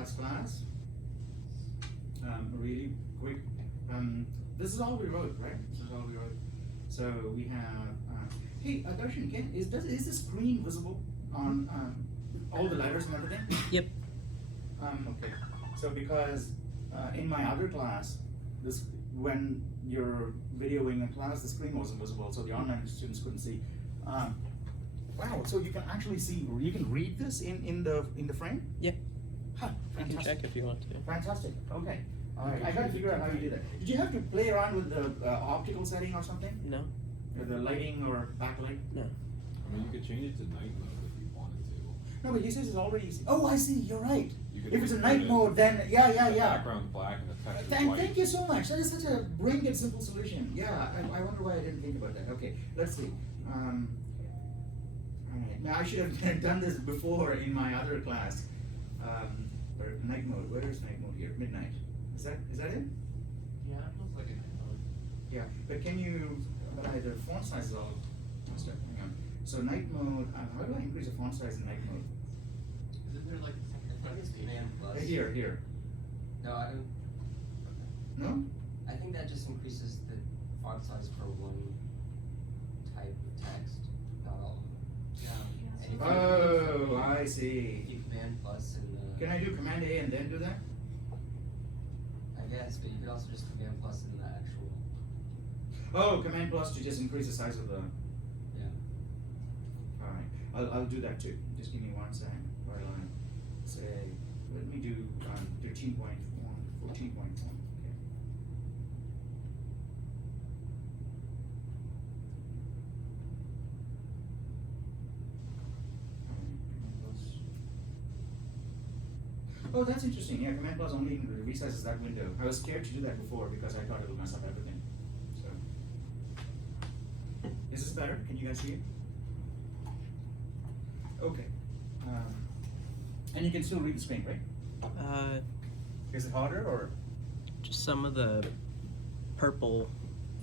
last class. Really quick. This is all we wrote, right? This is all we wrote. So we have. Hey, Darshan, is the screen visible on all the letters and everything? Yep. Okay. So because in my other class, when you're videoing a class, the screen wasn't visible, so the online students couldn't see. Wow. So you can actually see, or you can read this in the frame. Yeah. Huh, You can check if you want to. Fantastic. Okay. All right. I got to figure out how you do that. Did you have to play around with the optical setting or something? No. Or the lighting or backlight? No. I mean, you could change it to night mode if you wanted to. No, but he says it's already. Oh, I see. You're right. You could If it's a put night it- mode, then yeah. The background's black and the text is white. Thank you so much. That is such a brilliant and simple solution. Yeah, I wonder why I didn't think about that. Okay, let's see. All right. Now I should have done this before in my other class. Or night mode. Where is night mode here? Midnight. Is that it? Yeah, it looks like a night mode. Yeah. But can you? But the font size is all messed up. Hang on. So night mode. How do I increase the font size in night mode? Isn't there like I think it's Command plus. Here. No, I don't. No? I think that just increases the font size for one type of text, not all of them. Yeah. And if Oh, I if see. you Command plus in the. Can I do Command A and then do that? I guess, but you could also just Command plus in the actual. Oh, Command plus to just increase the size of the. Yeah. Alright, I'll do that too. Just give me 1 second while I say, let me do 13.1, 14.1. Okay. Oh, that's interesting. Yeah, Command plus only resizes that window. I was scared to do that before because I thought it would mess up everything. So, is this better? Can you guys see it? Okay. And you can still read the screen, right? Is it harder or? Just some of the purple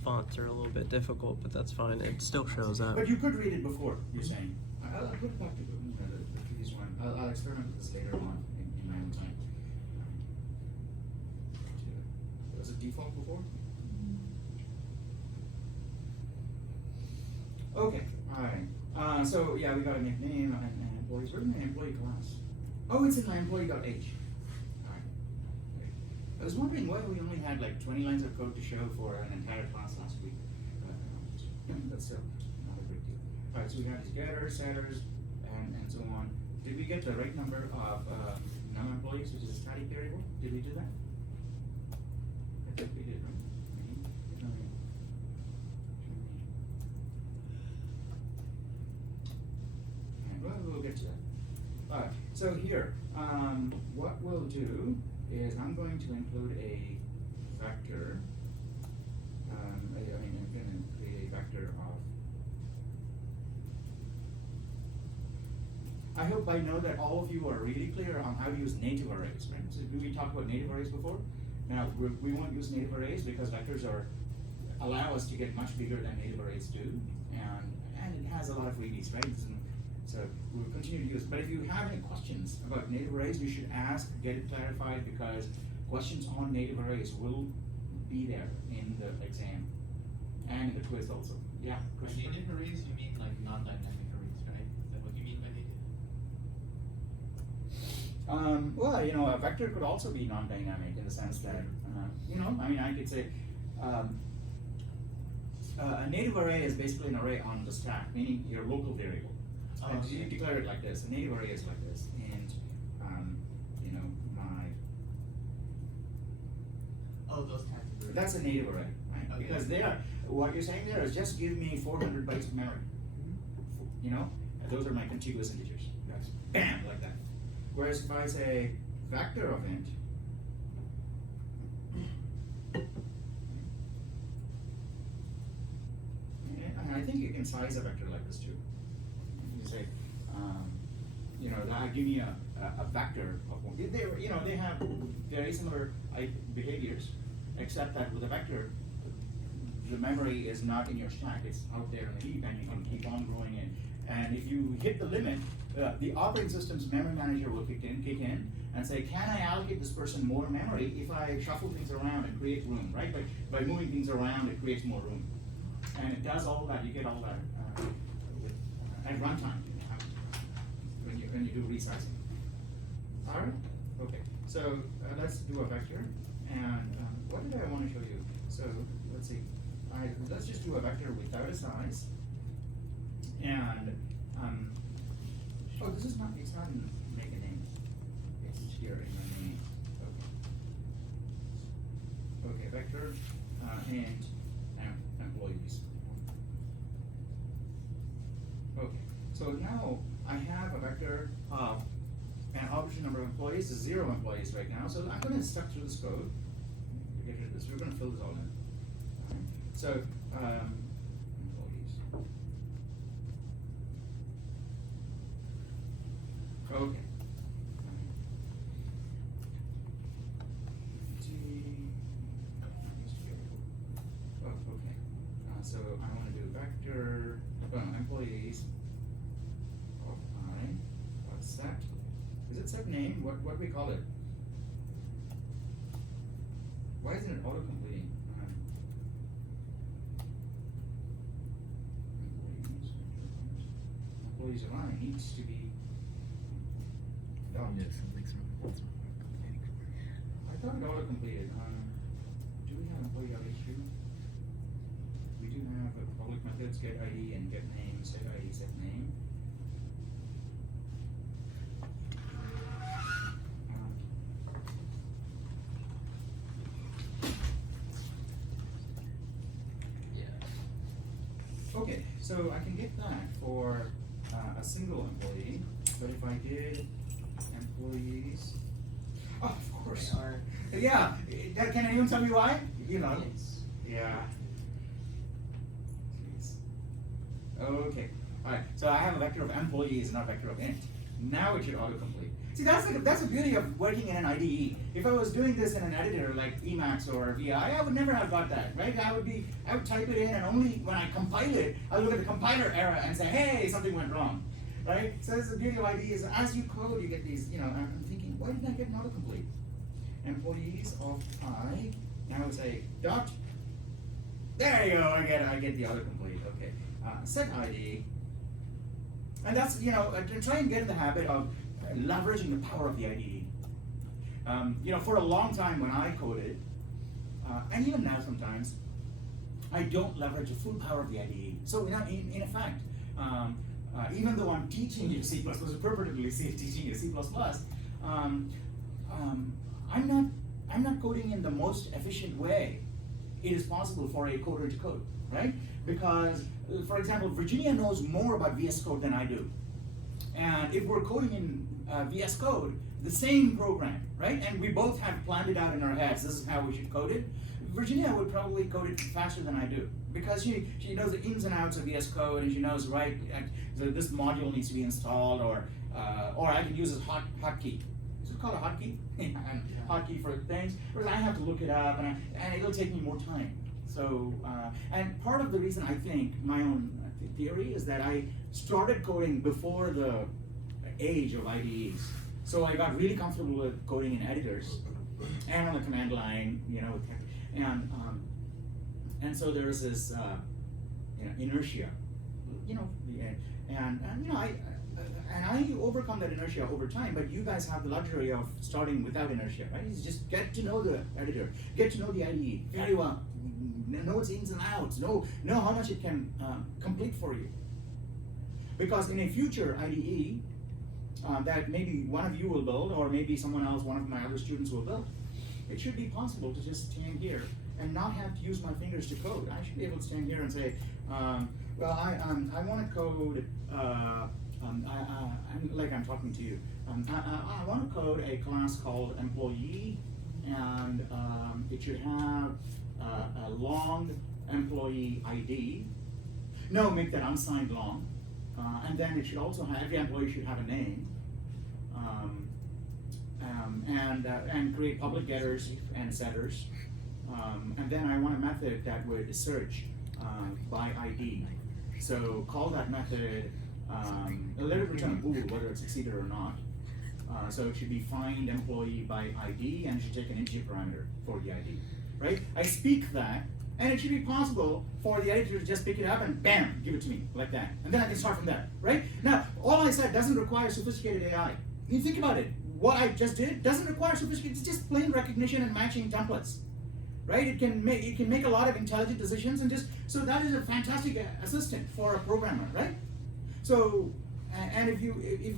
fonts are a little bit difficult, but that's fine. It still shows up. But you could read it before, you're saying. I'll put it back to the previous one. I'll experiment with this later on in my own time. Was it default before? Okay, alright. So yeah, we got a nickname and employees. Where's my employee class? Oh, it's in my employee.h. Alright. I was wondering why we only had like 20 lines of code to show for an entire class last week. That's still not a big deal. Alright, so we have these getters, setters, and so on. Did we get the right number of num-employees, which is a static variable? Did we do that? I think we did, right? Well, we'll get to that. Alright, so here, what we'll do is I'm going to include a vector. I'm going to create a vector of. I hope I know that all of you are really clear on how to use native arrays, right? So did we talk about native arrays before? Now, we won't use native arrays because vectors allow us to get much bigger than native arrays do, and it has a lot of freebies, right? So we'll continue to use it. But if you have any questions about native arrays, you should ask, get it clarified, because questions on native arrays will be there in the exam and in the quiz also. Yeah, By question? native arrays, you mean like non-dynamic arrays, right? Is that what you mean by native? Well, you know, a vector could also be non-dynamic in the sense that, you know, I mean, I could say a native array is basically an array on the stack, meaning your local variable. Oh, And okay. you declare it like this. A native array is like this, and you know, Oh, those kinds of arrays. that's a native array, right? Okay. Because what you're saying there is just give me 400 bytes of memory. You know, and those are my contiguous integers. That's bam, like that. Whereas if I say vector of int, and I think you can size a vector like this too. You say, you know, give me a vector of one. They have very similar behaviors, except that with a vector, the memory is not in your stack; it's out there in the heap, and you can keep on growing in. And if you hit the limit, the operating system's memory manager will kick in and say, can I allocate this person more memory if I shuffle things around and create room, right? By moving things around, it creates more room. And it does all that, you get all that at runtime when you do resizing. All right? Okay, so let's do a vector. And what did I want to show you? So let's see. Let's just do a vector without a size. And oh, this is not. It's not in make a name. It's here in the name. Okay. Okay, vector and employees. Okay. So now I have a vector of an arbitrary number of employees. There's 0 employees right now. So I'm going to step through this code. Get rid of this. We're going to fill this all in. All right. So employees. Okay. Oh, okay. So I want to do vector employees of I. What's set? Is it set name? What do we call it? Why isn't it auto-completing? Employees of I needs to be done. Yeah, something's wrong. I thought it auto-completed. Do we have employee issue? We do have public methods get ID and get name, set ID, set name. Okay, so I can get that for a single employee, but if I did employees, oh, of course. Yeah, can anyone tell me why? You know. Yes. Yeah. Jeez. Okay, alright, so I have a vector of employees, not a vector of int. Now it should autocomplete. See, that's the beauty of working in an IDE. If I was doing this in an editor like Emacs or VI, I would never have got that, right? I would type it in, and only when I compile it, I look at the compiler error and say, hey, something went wrong, right? So that's the beauty of IDE is as you code, you get these, you know, I'm thinking, why didn't I get an autocomplete? Employees of I, now say dot, there you go, I get the autocomplete, okay. Set ID, and that's, you know, try and get in the habit of leveraging the power of the IDE. You know, for a long time when I coded, and even now sometimes, I don't leverage the full power of the IDE. So in effect, even though I'm teaching you C++, appropriately teaching you C++, I'm not coding in the most efficient way it is possible for a coder to code, right? Because, for example, Virginia knows more about VS Code than I do. And if we're coding in VS Code, the same program, right? And we both have planned it out in our heads, this is how we should code it. Virginia would probably code it faster than I do, because she knows the ins and outs of VS Code, and she knows, right, this module needs to be installed, or I can use this hotkey. Is it called a hotkey? Hotkey for things, whereas I have to look it up, and it'll take me more time. So, and part of the reason I think, my own theory, is that I started coding before the age of IDEs. So I got really comfortable with coding in editors and on the command line, you know, and so there's this you know, inertia, you know, and you know, I overcome that inertia over time. But you guys have the luxury of starting without inertia, right? You just get to know the editor, get to know the IDE very well, know its ins and outs, know how much it can complete for you. Because in a future IDE that maybe one of you will build, or maybe someone else, one of my other students will build, it should be possible to just stand here and not have to use my fingers to code. I should be able to stand here and say, well, I want to code, like I'm talking to you. I want to code a class called employee, and it should have a long employee ID. No, make that unsigned long. And then it should also have, every employee should have a name. And create public getters and setters. And then I want a method that would search by ID. So call that method let it return a bool, whether it's exceeded or not. So it should be find employee by ID, and it should take an integer parameter for the ID, right? I speak that, and it should be possible for the editor to just pick it up and bam, give it to me like that, and then I can start from there, right? Now, all I said doesn't require sophisticated AI. You think about it. What I just did doesn't require sophisticated. It's just plain recognition and matching templates, right? It can make a lot of intelligent decisions, and so that is a fantastic assistant for a programmer, right? So, and if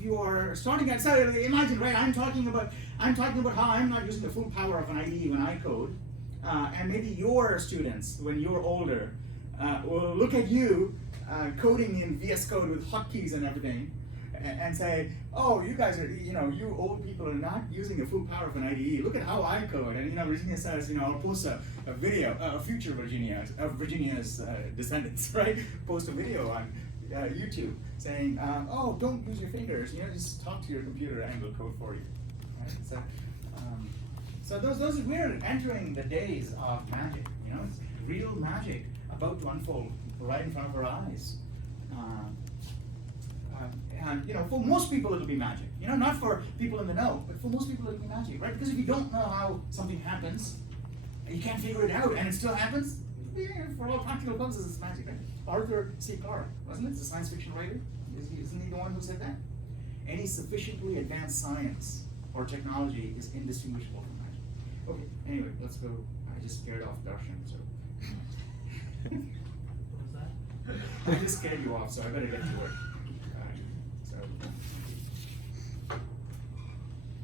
you are starting at, so imagine, right? I'm talking about how I'm not using the full power of an IDE when I code, and maybe your students, when you're older, will look at you coding in VS Code with hotkeys and everything, and say, oh, you guys are, you old people are not using the full power of an IDE. Look at how I code. And Virginia says, I'll post a video, a future Virginia's descendants, right? Post a video on YouTube saying, oh, don't use your fingers. Just talk to your computer and it'll code for you. Right? So we're entering the days of magic. It's real magic about to unfold right in front of our eyes. And for most people it'll be magic. Not for people in the know, but for most people it'll be magic, right? Because if you don't know how something happens, you can't figure it out, and it still happens, for all practical purposes, it's magic, right? Arthur C. Clarke, wasn't it? The science fiction writer? Isn't he the one who said that? Any sufficiently advanced science or technology is indistinguishable from magic. Okay, anyway, let's go. I just scared off Darshan, so. What was that? I just scared you off, so I better get to work.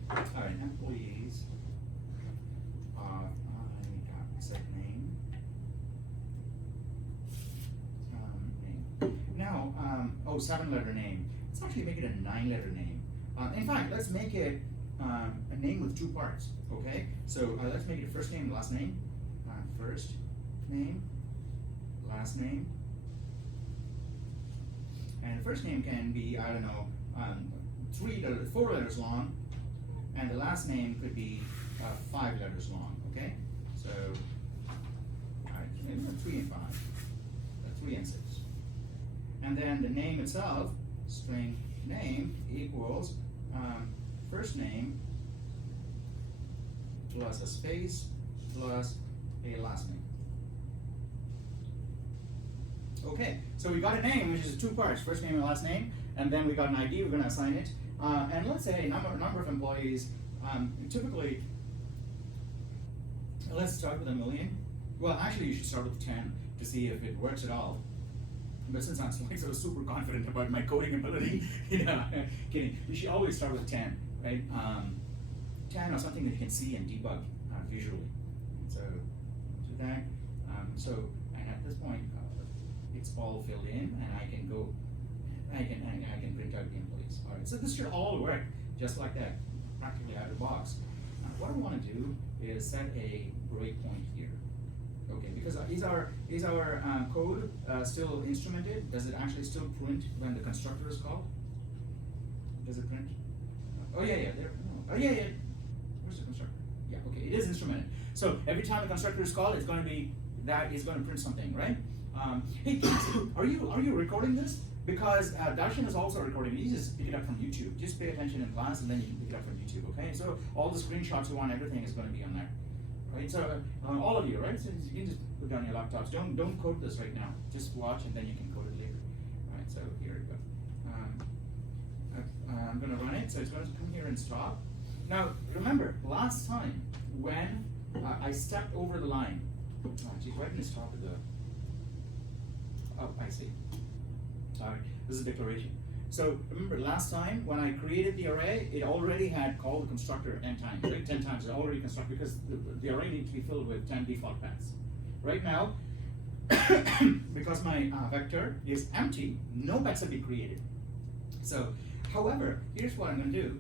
All right, employees. I set name. Name. Now, 7-letter name. Let's actually make it a 9-letter name. In fact, let's make it a name with 2 parts. Okay, so let's make it a first name, last name. First name, last name. And the first name can be, 4 letters long, and the last name could be 5 letters long, okay? So, all right, maybe 3 and 5, 3 and 6. And then the name itself, string name, equals first name plus a space plus a last name. Okay, so we got a name, which is 2 parts, first name and last name, and then we got an ID, we're going to assign it. And let's say number of employees, typically, let's start with 1 million. Well, actually, you should start with 10 to see if it works at all. But since I'm so super confident about my coding ability, kidding. You should always start with 10, right? 10 or something that you can see and debug visually. So do that. And at this point, it's all filled in, and I can go. I can print out the employees. All right. So this should all work just like that, practically out of the box. What I want to do is set a breakpoint here. Okay, because is our code still instrumented? Does it actually still print when the constructor is called? Does it print? Oh yeah, there. No. Oh yeah. Where's the constructor? Yeah, okay, it is instrumented. So every time the constructor is called, it's going to be that is going to print something, right? Hey, are you recording this? Because Darshan is also recording. You just pick it up from YouTube. Just pay attention in class, and then you can pick it up from YouTube. Okay? So all the screenshots you want, everything is going to be on there. Right? So all of you, right? So you can just put down your laptops. Don't code this right now. Just watch, and then you can code it later. All right. So here we go. I'm going to run it. So it's going to come here and stop. Now remember, last time when I stepped over the line. Oh, geez, right in the top of the. Oh, I see. Alright, this is a declaration. So remember last time when I created the array, it already had called the constructor 10 times, right? 10 times, it already constructed because the array needs to be filled with 10 default paths. Right now, because my vector is empty, no pets have been created. So, however, here's what I'm going to do.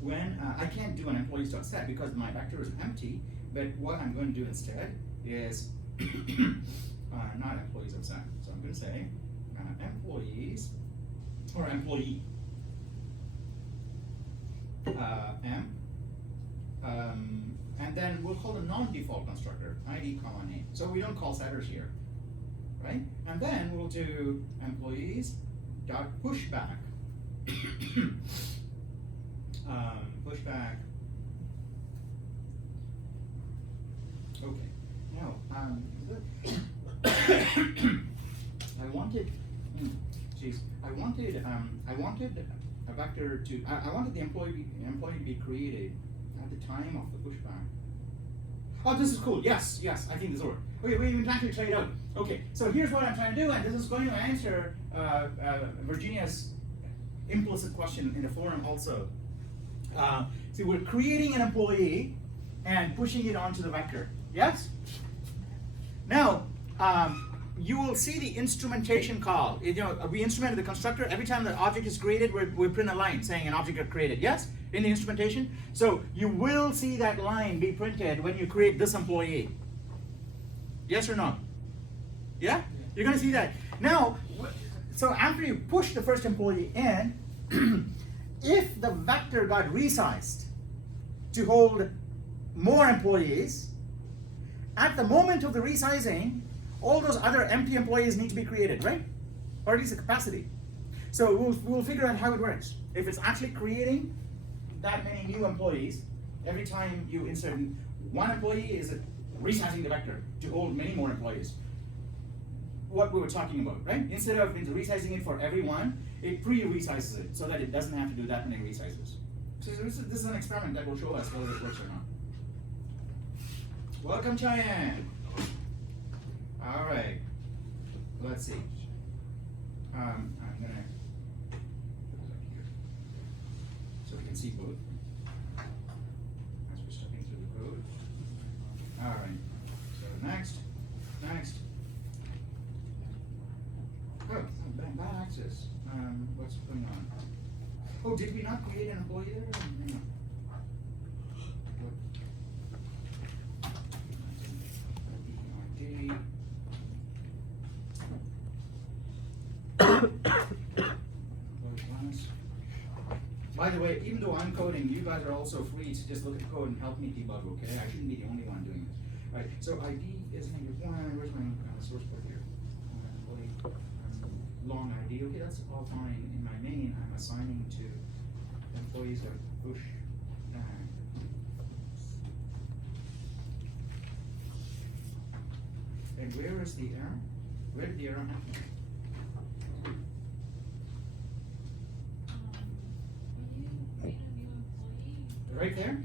When I can't do an employees.set because my vector is empty, but what I'm going to do instead is not employees of set. So I'm going to say employees or employee and then we'll call the non-default constructor ID, name. So we don't call setters here, right? And then we'll do employees dot pushback. Pushback. Okay. Now, I wanted a vector to. I wanted the employee to be created at the time of the pushback. Oh, this is cool. Yes, I think this will work. Okay, we can actually try it out. Okay, so here's what I'm trying to do, and this is going to answer Virginia's implicit question in the forum also. See, we're creating an employee and pushing it onto the vector. Yes? Now, you will see the instrumentation call. We instrumented the constructor. Every time the object is created, we print a line saying an object got created. Yes? In the instrumentation. So you will see that line be printed when you create this employee. Yes or no? Yeah? You're going to see that. Now, so after you push the first employee in, if the vector got resized to hold more employees, at the moment of the resizing, all those other empty employees need to be created, right? Or at least the capacity. So we'll figure out how it works. If it's actually creating that many new employees, every time you insert one employee, is it resizing the vector to hold many more employees? What we were talking about, right? Instead of resizing it for everyone, it pre-resizes it so that it doesn't have to do that many resizes. So this is an experiment that will show us whether it works or not. Welcome, Cheyenne. All right. Let's see. I'm gonna so we can see both as we're stepping through the code. All right. So next. Oh, bad access. What's going on? Oh, did we not create an employee there? Hang on. By the way, even though I'm coding, you guys are also free to just look at the code and help me debug, okay? I shouldn't be the only one doing this. All right, so ID is -1. Where's my source code here? Long ID. Okay, that's all fine. In my main, I'm assigning to employees that push back. And where is the error? Where did the error happen? Right there?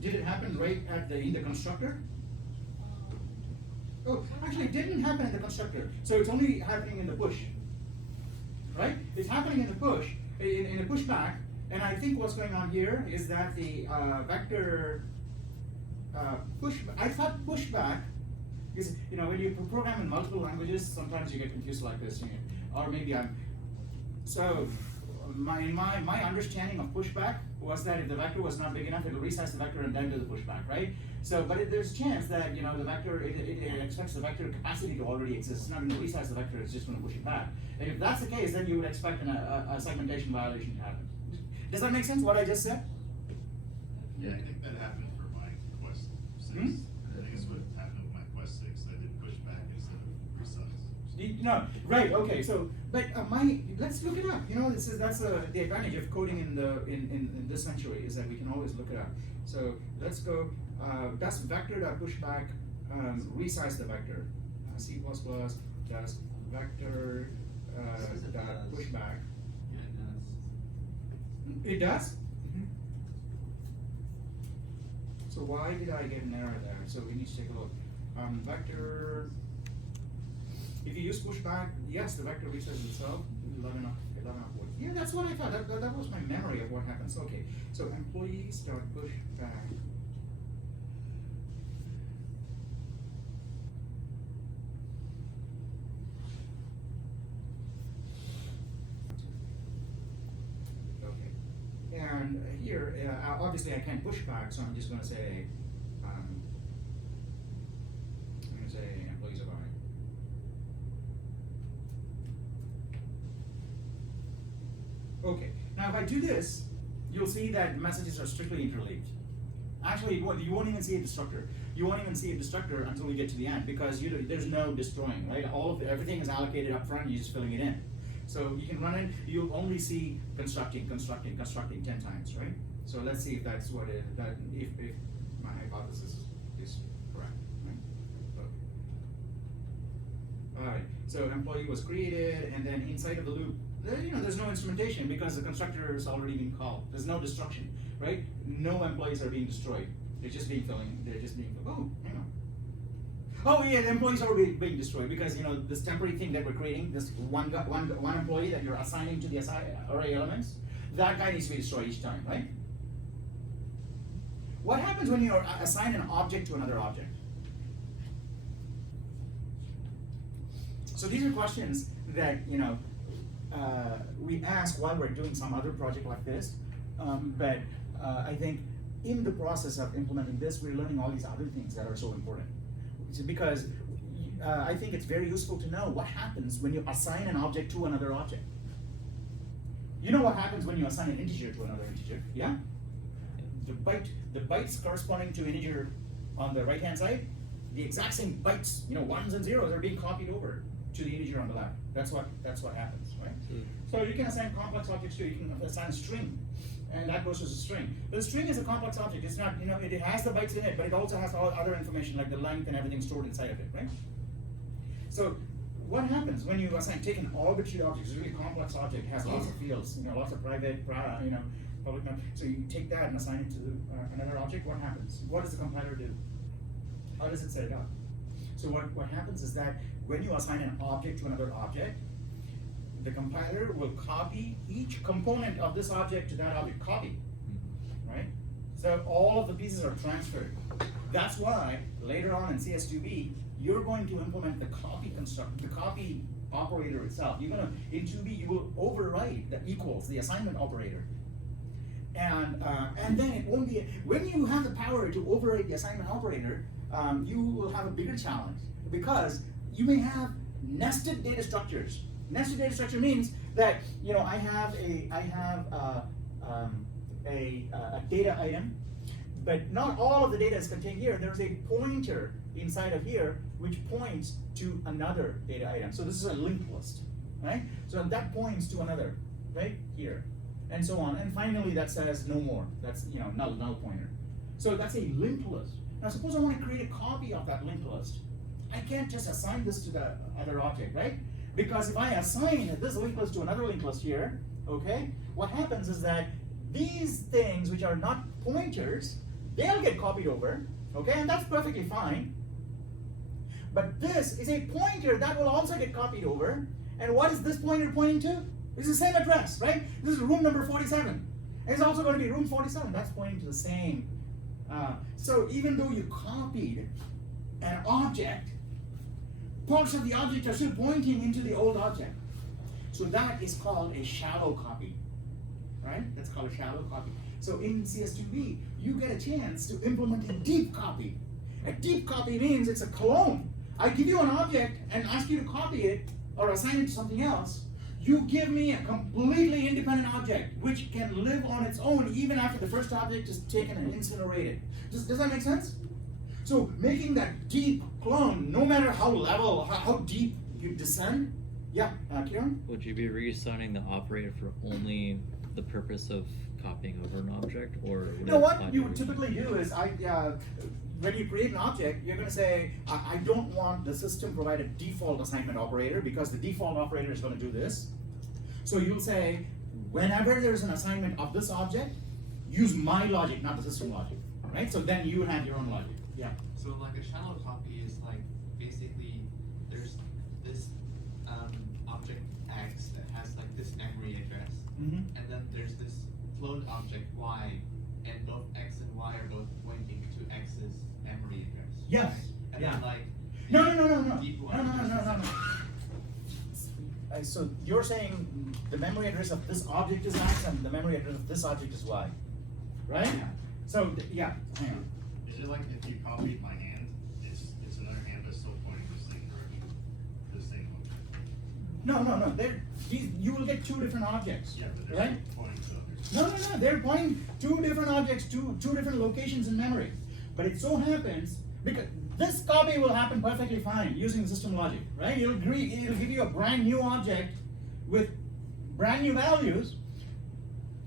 Did it happen right at in the constructor? Oh, actually, it didn't happen in the constructor. So it's only happening in the push. Right? It's happening in the push, in a pushback. And I think what's going on here is that the vector I thought pushback is, when you program in multiple languages, sometimes you get confused like this. Or maybe my understanding of pushback was that if the vector was not big enough, it'll resize the vector and then do the pushback, right? So, but there's a chance that the vector, it expects the vector capacity to already exist. It's not going to resize the vector; it's just going to push it back. And if that's the case, then you would expect a segmentation violation to happen. Does that make sense? What I just said? Yeah, I think that happened for my Quest 6. I think it's what happened with my Quest 6. I did pushback instead of resize. Right? Okay. So, but let's look it up. That's the advantage of coding in this century is that we can always look it up. So let's go. Does vector.pushback resize the vector? C++ does vector dot pushback. Yeah, It it does. does? So why did I get an error there? So we need to take a look. Vector, if you use pushback, yes, the vector resets itself. 11 of 40. Yeah, that's what I thought. That was my memory of what happens. Okay, so employees.pushback. And here, obviously I can't push back, so I'm just going to say, employees of I. Okay, now if I do this, you'll see that messages are strictly interleaved. Actually, you won't even see a destructor. You won't even see a destructor until we get to the end, because there's no destroying, right? Everything is allocated up front, you're just filling it in. So you can run it, you'll only see constructing 10 times, right? So let's see if that's what if my hypothesis is correct, right? Alright, so employee was created, and then inside of the loop, there's no instrumentation because the constructor has already been called. There's no destruction, right? No employees are being destroyed. They're just being oh, hang on. Oh yeah, the employees are being destroyed because this temporary thing that we're creating, this one employee that you're assigning to the array elements, that guy needs to be destroyed each time, right? What happens when you assign an object to another object? So these are questions that we ask while we're doing some other project like this, but I think in the process of implementing this, we're learning all these other things that are so important. Because I think it's very useful to know what happens when you assign an object to another object. You know what happens when you assign an integer to another integer, yeah? The bytes corresponding to integer on the right hand side, the exact same bytes, ones and zeros are being copied over to the integer on the left. That's what happens, right? So you can assign complex objects too. You can assign a string, and that goes as a string. But a string is a complex object. It's not, it has the bytes in it, but it also has all other information like the length and everything stored inside of it, right? So what happens when you take an arbitrary object, it's a really complex object, has lots of fields, lots of private, public. So you take that and assign it to another object. What happens? What does the compiler do? How does it set it up? So what happens is that when you assign an object to another object, the compiler will copy each component of this object to that object. Copy, right? So all of the pieces are transferred. That's why later on in CS2B, you're going to implement the copy operator itself. In 2B, you will override the equals, the assignment operator. And then it won't be, when you have the power to override the assignment operator, you will have a bigger challenge because you may have nested data structures. Nested data structure means that I have a data item, but not all of the data is contained here. There's a pointer inside of here which points to another data item. So this is a linked list, right? So that points to another, right here, and so on. And finally, that says no more. That's null pointer. So that's a linked list. Now suppose I want to create a copy of that linked list. I can't just assign this to the other object, right? Because if I assign this linked list to another linked list here, okay, what happens is that these things which are not pointers, they'll get copied over, okay, and that's perfectly fine. But this is a pointer that will also get copied over. And what is this pointer pointing to? It's the same address, right? This is room number 47. And it's also going to be room 47. That's pointing to the same. So even though you copied an object, parts of the object are still pointing into the old object. So that is called a shallow copy, right? That's called a shallow copy. So in CS2B, you get a chance to implement a deep copy. A deep copy means it's a clone. I give you an object and ask you to copy it or assign it to something else. You give me a completely independent object which can live on its own even after the first object is taken and incinerated. Does that make sense? So making that deep clone, no matter how deep you descend, yeah, Kieran? Would you be reassigning the operator for only the purpose of copying over an object, or What you would typically do is when you create an object, you're going to say, I don't want the system provided default assignment operator because the default operator is going to do this. So you'll say, whenever there's an assignment of this object, use my logic, not the system logic, right? So then you have your own logic. Yeah. So like a shallow copy is like basically there's this object X that has like this memory address, and then there's this float object Y, and both X and Y are both pointing to X's memory address. Yes. Right? And Yeah. then like No. deep one No. So you're saying the memory address of this object is X and the memory address of this object is Y, right? Yeah. So yeah, hang on. Is it like if you copied my hand, it's another hand that's still pointing the same direction, the same object? No. You will get two different objects, Yeah, but they're right? still pointing to others. No, they're pointing two different objects to two different locations in memory. But it so happens, because this copy will happen perfectly fine using system logic, right? It'll give you a brand new object with brand new values,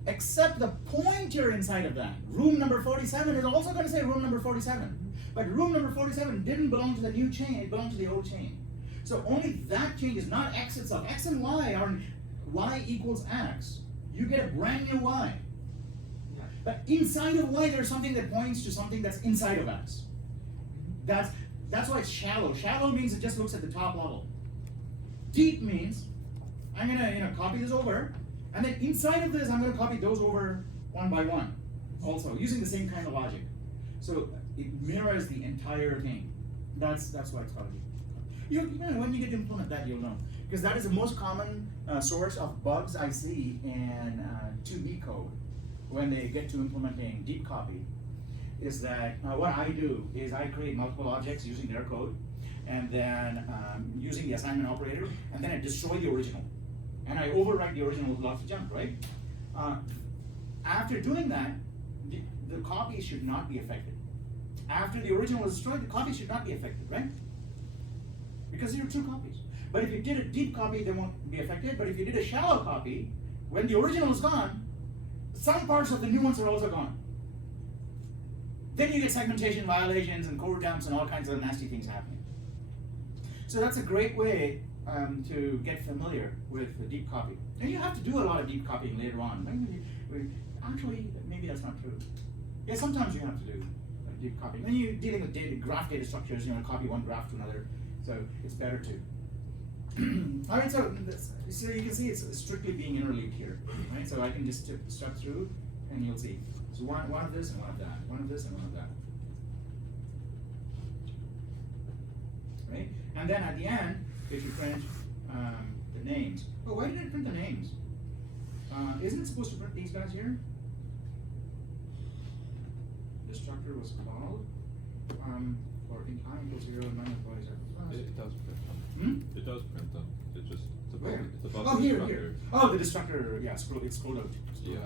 except the pointer inside of that, room number 47, is also going to say room number 47. But room number 47 didn't belong to the new chain, it belonged to the old chain. So only that changes, not x itself. X and y are y equals x. You get a brand new y. But inside of y, there's something that points to something that's inside of x. That's why it's shallow. Shallow means it just looks at the top level. Deep means I'm gonna copy this over, and then inside of this, I'm gonna copy those over one by one, also using the same kind of logic. So it mirrors the entire thing. That's why it's called. You know, when you get to implement that, you'll know, because that is the most common source of bugs I see in 2B code when they get to implementing deep copy. Is that what I do is I create multiple objects using their code, and then using the assignment operator, and then I destroy the original, and I overwrite the original with lots of junk, right? After doing that, the copy should not be affected. After the original is destroyed, the copy should not be affected, right? Because there are two copies. But if you did a deep copy, they won't be affected. But if you did a shallow copy, when the original is gone, some parts of the new ones are also gone. Then you get segmentation violations and code dumps and all kinds of nasty things happening. So that's a great way to get familiar with the deep copy. And you have to do a lot of deep copying later on. Actually, maybe that's not true. Yeah, sometimes you have to do deep copying. When you're dealing with graph data structures, you want to copy one graph to another, so it's better to. All right, so you can see it's strictly being interleaved here, right? So I can just step through, and you'll see. So one of this and one of that, one of this and one of that. Right? And then at the end, if you print the names. Oh, why did I print the names? Isn't it supposed to print these guys here? Destructor was called for in time equals 0 and minus y is equal to It does print them. It does print them. It just it's above, Where? it's above Oh, the here, destructor. here. Oh, the destructor. Yeah, it's scrolled out. Yeah.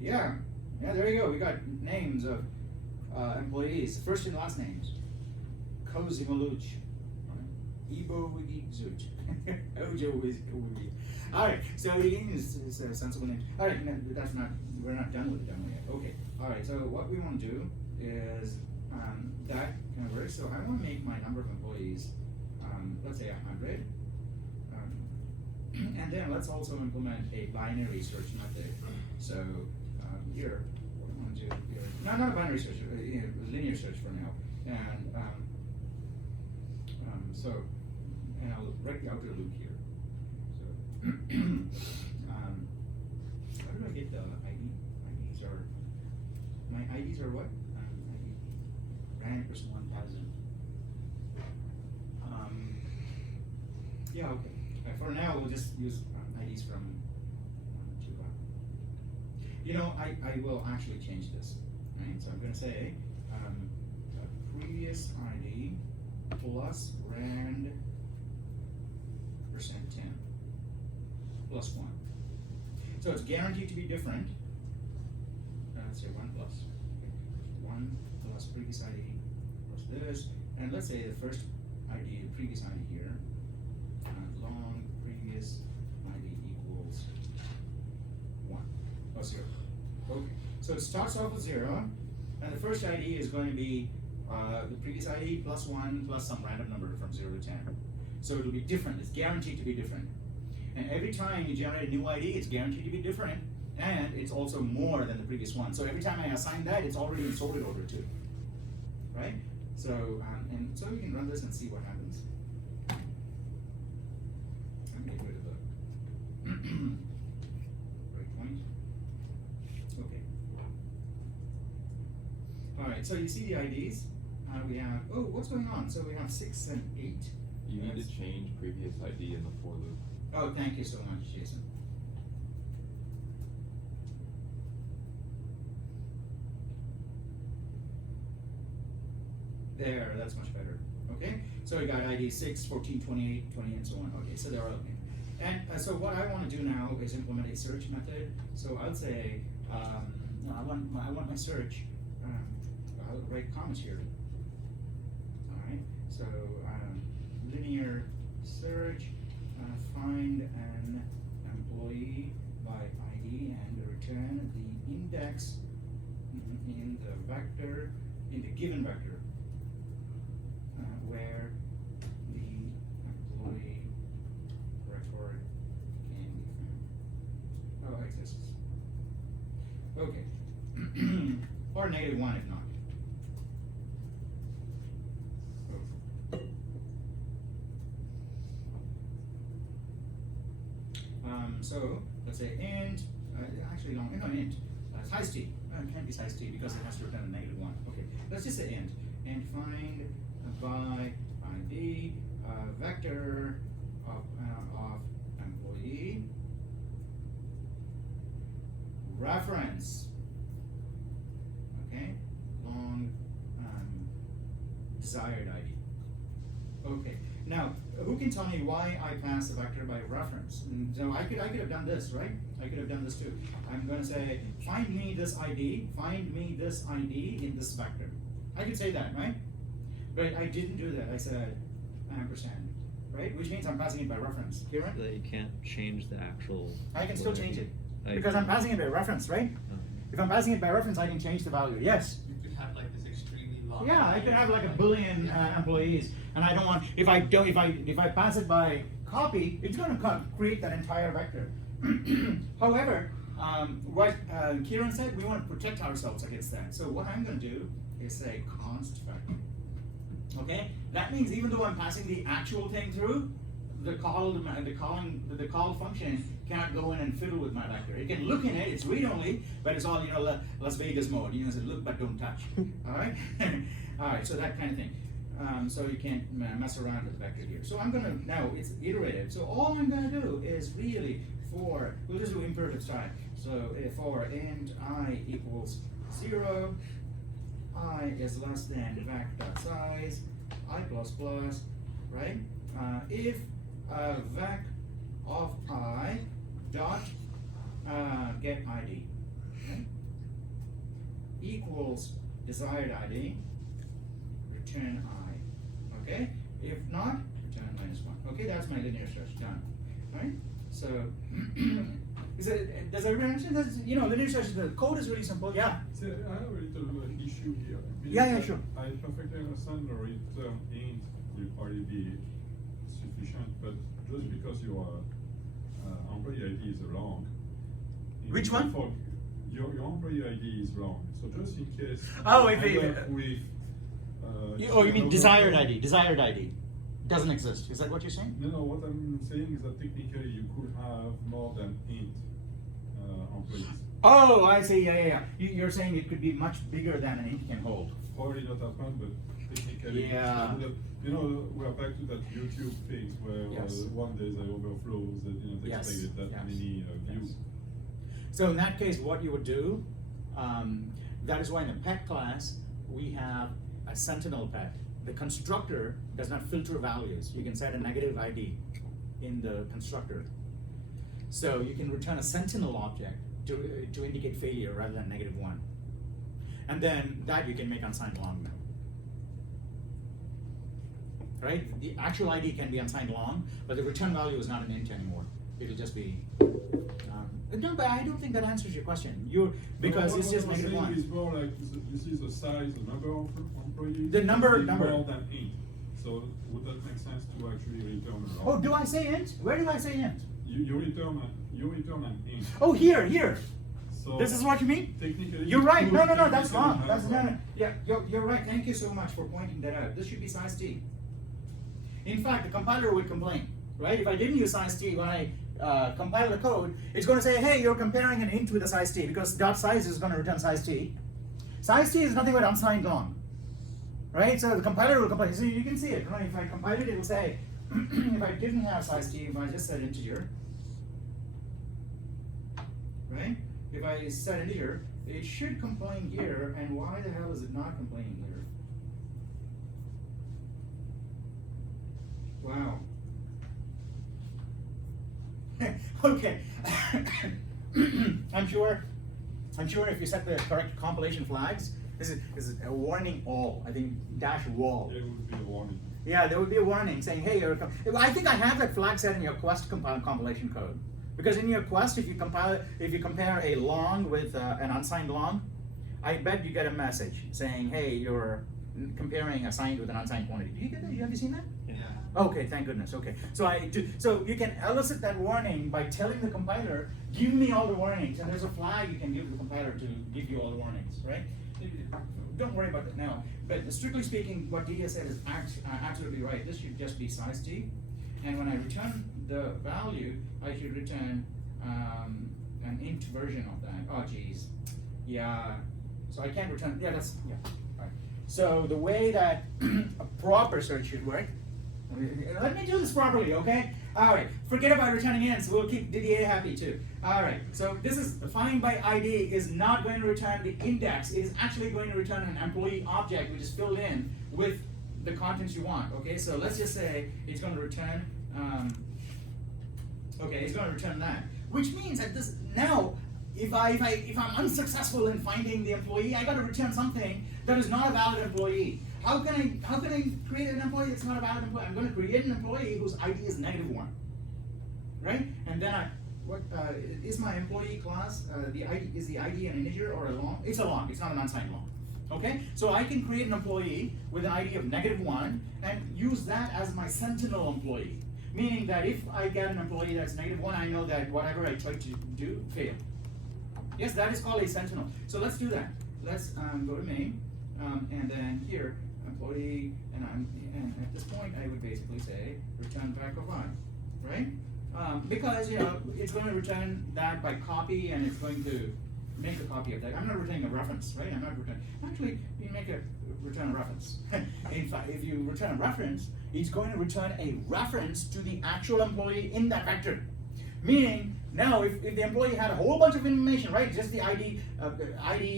Yeah. Yeah. There you go. We got names of employees, first and last names. Cozy Maluch. Ibo Wigizut. Ojo Wigizut. Alright, so the game is sensible names. Alright, no, we're not done with the demo yet. Okay, alright, so what we want to do is that kind of works. So I want to make my number of employees, let's say 100. And then let's also implement a binary search method. So here, what I want to do here, not a binary search, linear search for now. And and I'll break the outer loop here. So, how do I get the ID? IDs are, my IDs are what? ID, rand person 1000. Yeah, okay. For now, we'll just use IDs from you know, I will actually change this, right? So I'm going to say previous ID plus rand percent 10 plus 1. So it's guaranteed to be different. Let's say 1 plus. Okay. 1 plus previous ID plus this. And let's say the first ID, the previous ID here, long previous ID equals 1. Oh, 0. Okay. So it starts off with 0, and the first ID is going to be the previous ID plus 1 plus some random number from 0 to 10. So it'll be different. It's guaranteed to be different. And every time you generate a new ID, it's guaranteed to be different, and it's also more than the previous one. So every time I assign that, it's already been sorted over too. Right? So and so we can run this and see what happens. I'm gonna get rid of the breakpoint. Okay. All right. So you see the IDs. We have, oh, what's going on? So we have 6 and 8. You need to change previous ID in the for loop. Oh, thank you so much, Jason. There, that's much better. Okay, so we got ID 6, 14, 28, 20, and so on. Okay, so they're all okay. And so what I want to do now is implement a search method. So I'll say, no, I want my search. I'll write comments here. All right. So linear search, find an employee by ID and return the index in the vector, in the given vector, where the employee record can be found. Oh, exists. Okay. Or -1 if not. So let's say int, actually long, no, int, size t. It can't be size t because it has to return a -1. Okay, let's just say int, and find by ID vector of employee reference. Okay, long desired ID. Okay. Now, who can tell me why I pass the vector by reference? So I could have done this, right? I could have done this too. I'm going to say, find me this ID in this vector. I could say that, right? But I didn't do that. I said ampersand, right? Which means I'm passing it by reference. Kieran? That you can't change the actual. I can still change it. I Because I'm passing it by reference, right? If I'm passing it by reference, I can change the value. Yes? You could have like this extremely long. Yeah, I could have like 1 billion employees, and I don't want. If I pass it by copy, it's going to create that entire vector. However, what Kieran said, we want to protect ourselves against that. So what I'm going to do is say const vector. Okay, that means even though I'm passing the actual thing through, the call function cannot go in and fiddle with my vector. It can look in it, it's read only, but it's all Las Vegas mode. So look but don't touch. All right, all right. So that kind of thing. So you can't mess around with the vector here. So I'm gonna now it's iterative. So all I'm gonna do is really we'll just do imperative style. So for int I equals 0, I is less than vec.size, I plus plus, right? If vec of I dot get ID, right? Equals desired ID, return I. Okay? If not, return -1. Okay, that's my linear search done. Right? So does everybody understand? Linear search, the code is really simple. Yeah. So I have a little issue here. Yeah, sure. I perfectly understand the return int will probably be sufficient, but just because your employee ID is wrong. Which one? Your employee ID is wrong. So just in case. Oh, you if end it- up with. You mean desired ID? Desired ID doesn't exist. Is that what you're saying? No, what I'm saying is that technically you could have more than int employees. Oh, I see. Yeah. You're saying it could be much bigger than an int can hold. Probably not that one, but technically. Yeah. We're back to that YouTube things where Yes. one day they overflows that they Yes, expected that yes, many views. So in that case, what you would do, that is why in the pet class, we have a sentinel pet. The constructor does not filter values. You can set a negative ID in the constructor. So you can return a sentinel object to indicate failure rather than -1. And then that you can make unsigned long now. Right? The actual ID can be unsigned long, but the return value is not an int anymore. It'll just be. No, but I don't think that answers your question. Because it's just What I'm saying -1. is more like this is the size, the number of employees. The number- is number. more than int. So would that make sense to actually return a long? Oh, do I say int? Where do I say int? You return an int. Oh, here. So This is what you mean? technically. You're right. you No, could that's technically wrong. have That's a- no. Yeah, you're right. Thank you so much for pointing that out. This should be size t. In fact, the compiler would complain, right? If I didn't use size t when I compile the code, it's going to say, hey, you're comparing an int with a size t because dot size is going to return size t. Size t is nothing but unsigned long, right? So the compiler will complain. So you can see it, right? If I compile it, it will say, if I didn't have size t, if I just said integer, right? If I set integer, it should complain here, and why the hell is it not complaining here? Wow. Okay. I'm sure if you set the correct compilation flags, this is a warning all. I think dash wall. It would be a warning. Yeah, there would be a warning saying, hey, I think I have that flag set in your Quest compilation code. Because in your Quest, if you compare a long with an unsigned long, I bet you get a message saying, hey, you're comparing a signed with an unsigned quantity. Do you get that? Have you seen that? Yeah. Okay, thank goodness. Okay, so so you can elicit that warning by telling the compiler, give me all the warnings, and there's a flag you can give the compiler to give you all the warnings, right? Don't worry about that now. But strictly speaking, what Didier said is absolutely right. This should just be size t, and when I return the value, I should return an int version of that. Oh, geez, yeah. So I can't return. Yeah, that's yeah. All right. So the way that a proper search should work. Let me do this properly, okay? All right, forget about returning ints. We'll keep Didier happy too. All right, so this is find by ID is not going to return the index. It is actually going to return an employee object which is filled in with the contents you want. Okay, so let's just say it's going to return. Okay, it's going to return that, which means that this now. If I'm unsuccessful in finding the employee, I got to return something that is not a valid employee. How can I create an employee that's not a valid employee? I'm going to create an employee whose ID is -1, right? And then is my employee class is the ID an integer or a long? It's a long. It's not an unsigned long. Okay, so I can create an employee with an ID of -1 and use that as my sentinel employee, meaning that if I get an employee that's -1, I know that whatever I tried to do failed. Yes, that is called a sentinel. So let's do that. Let's go to main, and then here, employee, and at this point I would basically say return back of I, right? Because it's going to return that by copy, and it's going to make a copy of that. I'm not returning a reference, right? I'm not returning. Actually, you make a return a reference. In fact, if you return a reference, it's going to return a reference to the actual employee in that vector. Meaning, now if the employee had a whole bunch of information, right, just the ID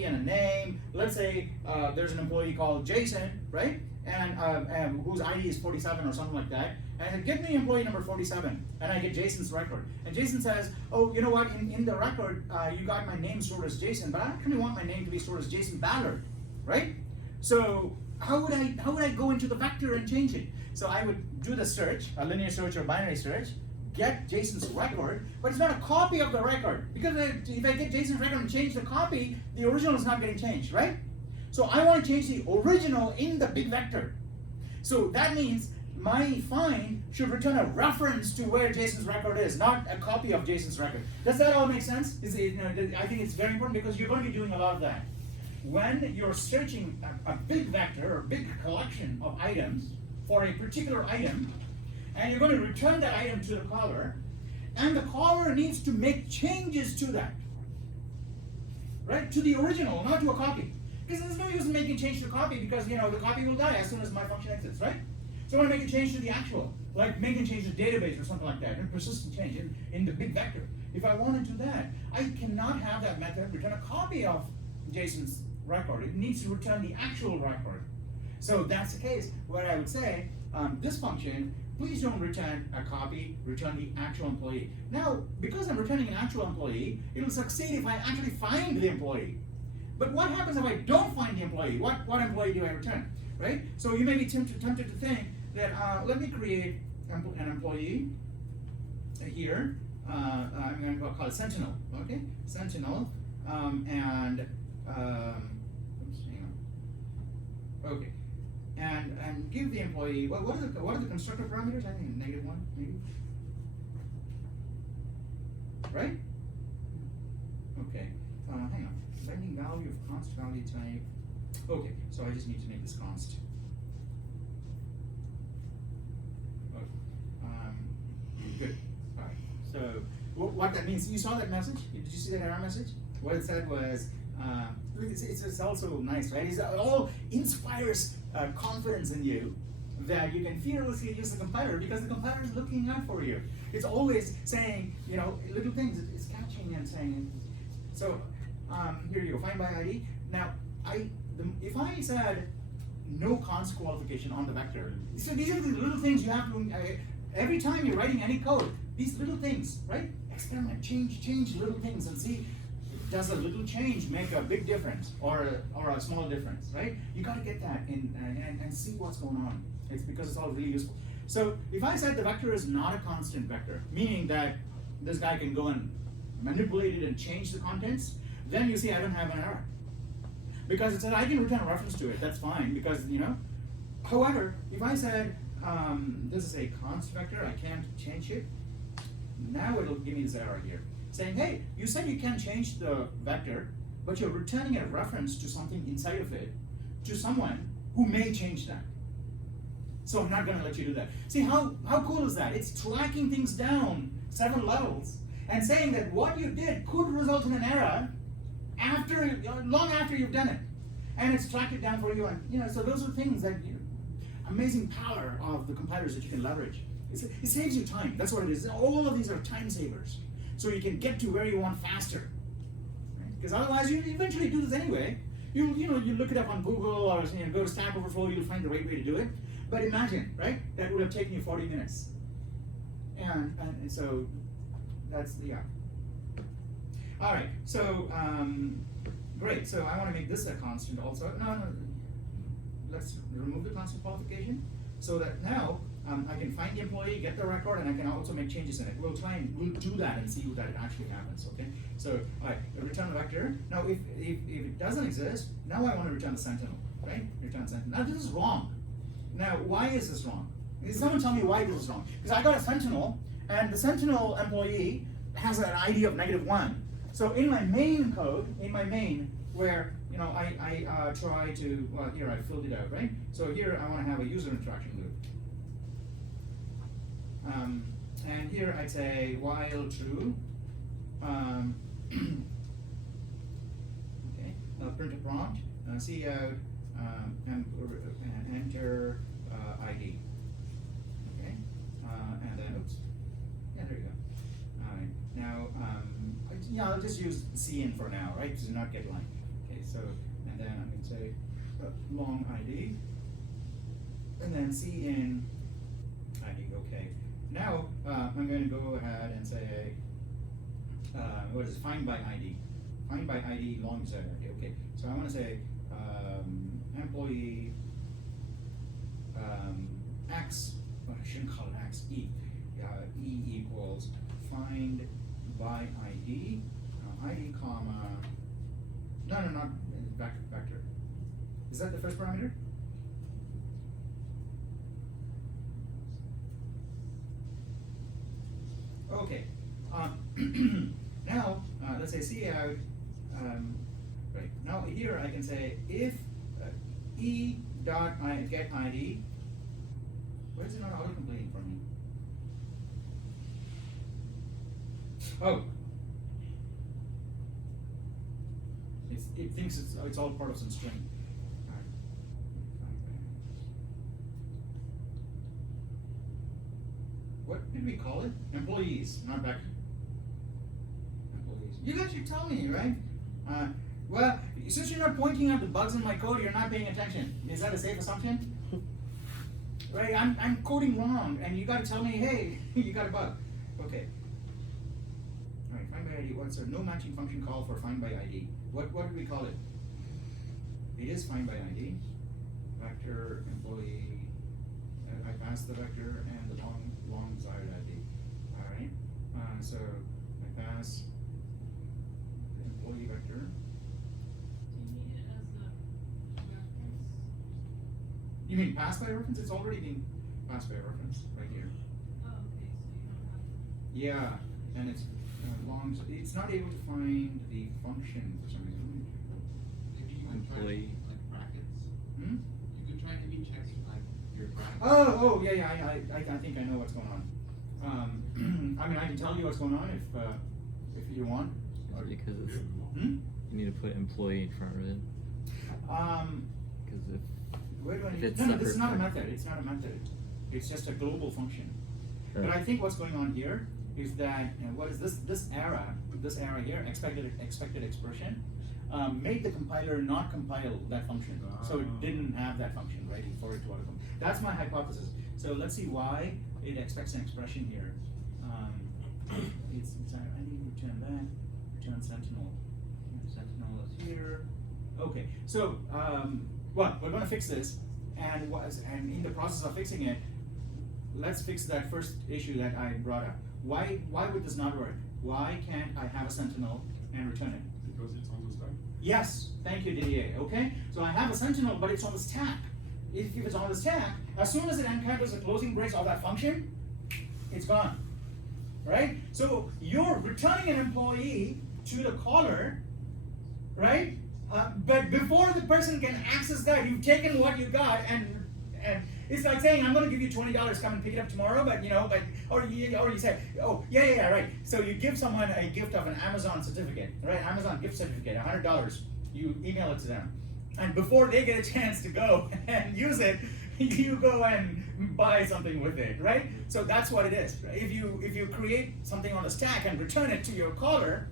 and a name, let's say there's an employee called Jason, right, and whose ID is 47 or something like that, and I said, get me employee number 47, and I get Jason's record, and Jason says, oh, you know what, in the record, you got my name stored as Jason, but I actually want my name to be stored as Jason Ballard, right? So how would I go into the vector and change it? So I would do the search, a linear search or binary search, get Jason's record, but it's not a copy of the record. Because if I get Jason's record and change the copy, the original is not getting changed, right? So I want to change the original in the big vector. So that means my find should return a reference to where Jason's record is, not a copy of Jason's record. Does that all make sense? I think it's very important because you're going to be doing a lot of that. When you're searching a big vector or big collection of items for a particular item, and you're going to return that item to the caller, and the caller needs to make changes to that, right? To the original, not to a copy. Because there's no use in making change to the copy because the copy will die as soon as my function exits, right? So I want to make a change to the actual, like making change to the database or something like that, and persistent change in the big vector. If I want to do that, I cannot have that method return a copy of Jason's record. It needs to return the actual record. So that's the case. What I would say, this function, please don't return a copy, return the actual employee. Now, because I'm returning an actual employee, it'll succeed if I actually find the employee. But what happens if I don't find the employee? What employee do I return, right? So you may be tempted to think that, let me create an employee here. I'm going to call it Sentinel, okay? Sentinel, oops, hang on. Okay. And give the employee, what are the constructor parameters? I think -1, maybe. Right? Okay. Hang on. Binding value of const value type. Okay, so I just need to make this const. Okay. Good. Alright. So what that means, you saw that message? Did you see that error message? What it said was, it's also nice, right? It all inspires confidence in you that you can fearlessly use the compiler because the compiler is looking out for you. It's always saying, little things. It's catching and saying. So here you go. Find by ID. Now, if I said no const qualification on the vector, so these are the little things you have to. Every time you're writing any code, these little things, right? Experiment, change little things and see, does a little change make a big difference or a small difference, right? You got to get that in and see what's going on. It's because it's all really useful. So if I said the vector is not a constant vector, meaning that this guy can go and manipulate it and change the contents, then you see I don't have an error. Because it said I can return a reference to it, that's fine, because, you know. However, if I said this is a const vector, I can't change it, now it'll give me this error here, saying, hey, you said you can't change the vector, but you're returning a reference to something inside of it, to someone who may change that. So I'm not going to let you do that. See, how cool is that? It's tracking things down several levels and saying that what you did could result in an error long after you've done it. And it's tracked it down for you. And, you know, so those are things that, you know, amazing power of the compilers that you can leverage. It saves you time. That's what it is. All of these are time savers. So you can get to where you want faster. Right? Because otherwise, you eventually do this anyway. You look it up on Google or go to Stack Overflow, you'll find the right way to do it. But imagine, right? That would have taken you 40 minutes. And so that's, yeah. All right, so great. So I want to make this a constant also. No, let's remove the constant qualification so that now I can find the employee, get the record, and I can also make changes in it. We'll do that and see that it actually happens, okay? So, all right, return the vector. Now, if it doesn't exist, now I want to return the sentinel, right? Return sentinel. Now, this is wrong. Now, why is this wrong? Someone tell me why this is wrong. Because I got a sentinel, and the sentinel employee has an ID of -1. So in my main code, where I try to, well, here I filled it out, right? So here I want to have a user interaction loop. And here I'd say while true, okay, print a prompt, cout, and enter ID. Okay, and then oops, yeah, there you go. All right, now I'll just use cin for now, right? To not get line. Okay, so and then I'm going to say long ID, and then cin ID. Okay, now I'm going to go ahead and say what is it? Find by ID. Find by ID long Z. Okay, so I want to say employee X, well, I shouldn't call it X, E. E equals find by ID, ID comma, no, not vector. Is that the first parameter? Okay. Now, let's say cout, right, now here I can say if E dot get ID, why is it not auto-completing for me? Oh. It thinks it's all part of some string. What did we call it? Employees, not vector. Employees. You guys should tell me, right? Well, since you're not pointing out the bugs in my code, you're not paying attention. Is that a safe assumption? Right, I'm coding wrong, and you got to tell me, hey, you got a bug. Okay. All right, find by ID. What's a no matching function call for find by ID? What did we call it? It is find by ID. Vector employee. I passed the vector and the long desired ID. All right. So I pass the employee vector. Do you need it as a reference? You mean pass by reference? It's already being passed by reference right here. Oh, okay, so you don't have to. Yeah, and it's long. It's not able to find the function for some reason. Maybe you can try Employee. like brackets. Hmm? You could try maybe check like your brackets. Oh, yeah. I think I know what's going on. I mean, I can tell you what's going on if you want. Because it's, Hmm? you need to put employee in front of it. Because Where do I If need? it's No, this is separate not a from- method. It's not a method. It's just a global function. Sure. But I think what's going on here is that what is this error here, expected expression, made the compiler not compile that function. So it didn't have that function, right, for it to autocomplete. That's my hypothesis. So let's see why it expects an expression here. I need to return that. Return Sentinel. Sentinel is here. Okay, so well, we're going to fix this, and in the process of fixing it, let's fix that first issue that I brought up. Why would this not work? Why can't I have a Sentinel and return it? Because it's on the stack. Yes, thank you, Didier. Okay, so I have a Sentinel, but it's on the stack. If it's on the stack, as soon as it encounters the closing brace of that function, it's gone. Right? So you're returning an employee to the caller, right? But before the person can access that, you've taken what you got, and it's like saying, I'm going to give you $20, come and pick it up tomorrow, but or you say, oh yeah, right. So you give someone a gift of an Amazon certificate, right? Amazon gift certificate, $100. You email it to them, and before they get a chance to go and use it, you go and buy something with it, right? So that's what it is. Right? If you create something on the stack and return it to your caller,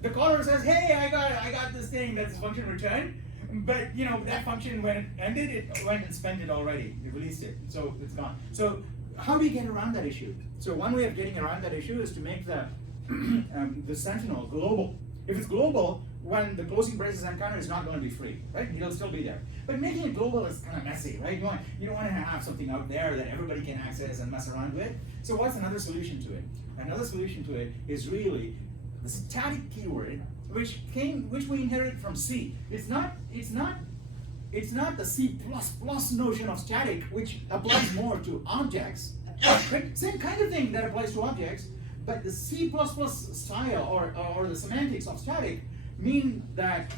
the caller says, hey, I got this thing that's function return, but that function when it ended, it went and spent it already. You released it, so it's gone. So how do you get around that issue? So one way of getting around that issue is to make the the Sentinel global. If it's global, when the closing braces encounter, it's not going to be free, right? It'll still be there. But making it global is kind of messy, right? You don't want to have something out there that everybody can access and mess around with. So what's another solution to it? Another solution to it is really the static keyword, which we inherited from C. It's not the C++ notion of static, which applies more to objects. Right? Same kind of thing that applies to objects, but the C++ style or the semantics of static mean that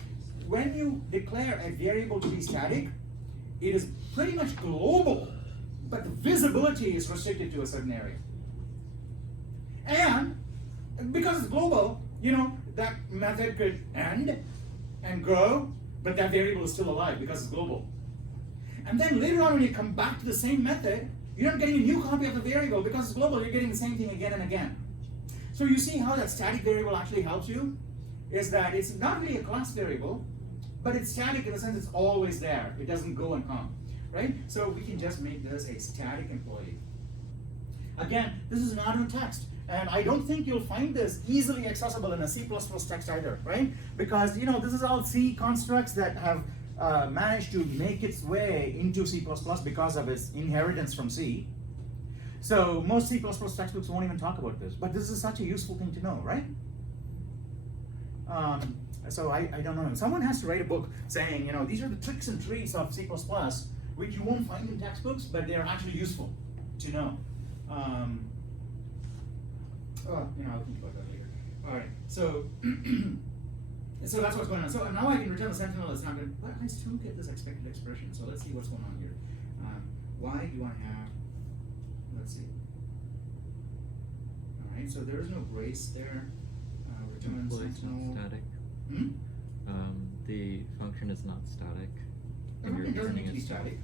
when you declare a variable to be static, it is pretty much global, but the visibility is restricted to a certain area. And because it's global, that method could end and grow, but that variable is still alive because it's global. And then later on when you come back to the same method, you're not getting a new copy of the variable because it's global, you're getting the same thing again and again. So you see how that static variable actually helps you? Is that it's not really a class variable, but it's static in the sense it's always there. It doesn't go and come, right? So we can just make this a static employee. Again, this is not in text. And I don't think you'll find this easily accessible in a C++ text either, right? Because this is all C constructs that have managed to make its way into C++ because of its inheritance from C. So most C++ textbooks won't even talk about this, but this is such a useful thing to know, right? So I don't know. Someone has to write a book saying, these are the tricks and treats of C++, which you won't find in textbooks, but they're actually useful to know. I'll think about that later. All right, so so that's what's going on. So now I can return the Sentinel. It's not good, but I still get this expected expression. So let's see what's going on here. Why do I have? Let's see. All right, so there is no brace there. Return Sentinel. Static. Hmm? The function is not static. The and you're function doesn't need to returning be a static.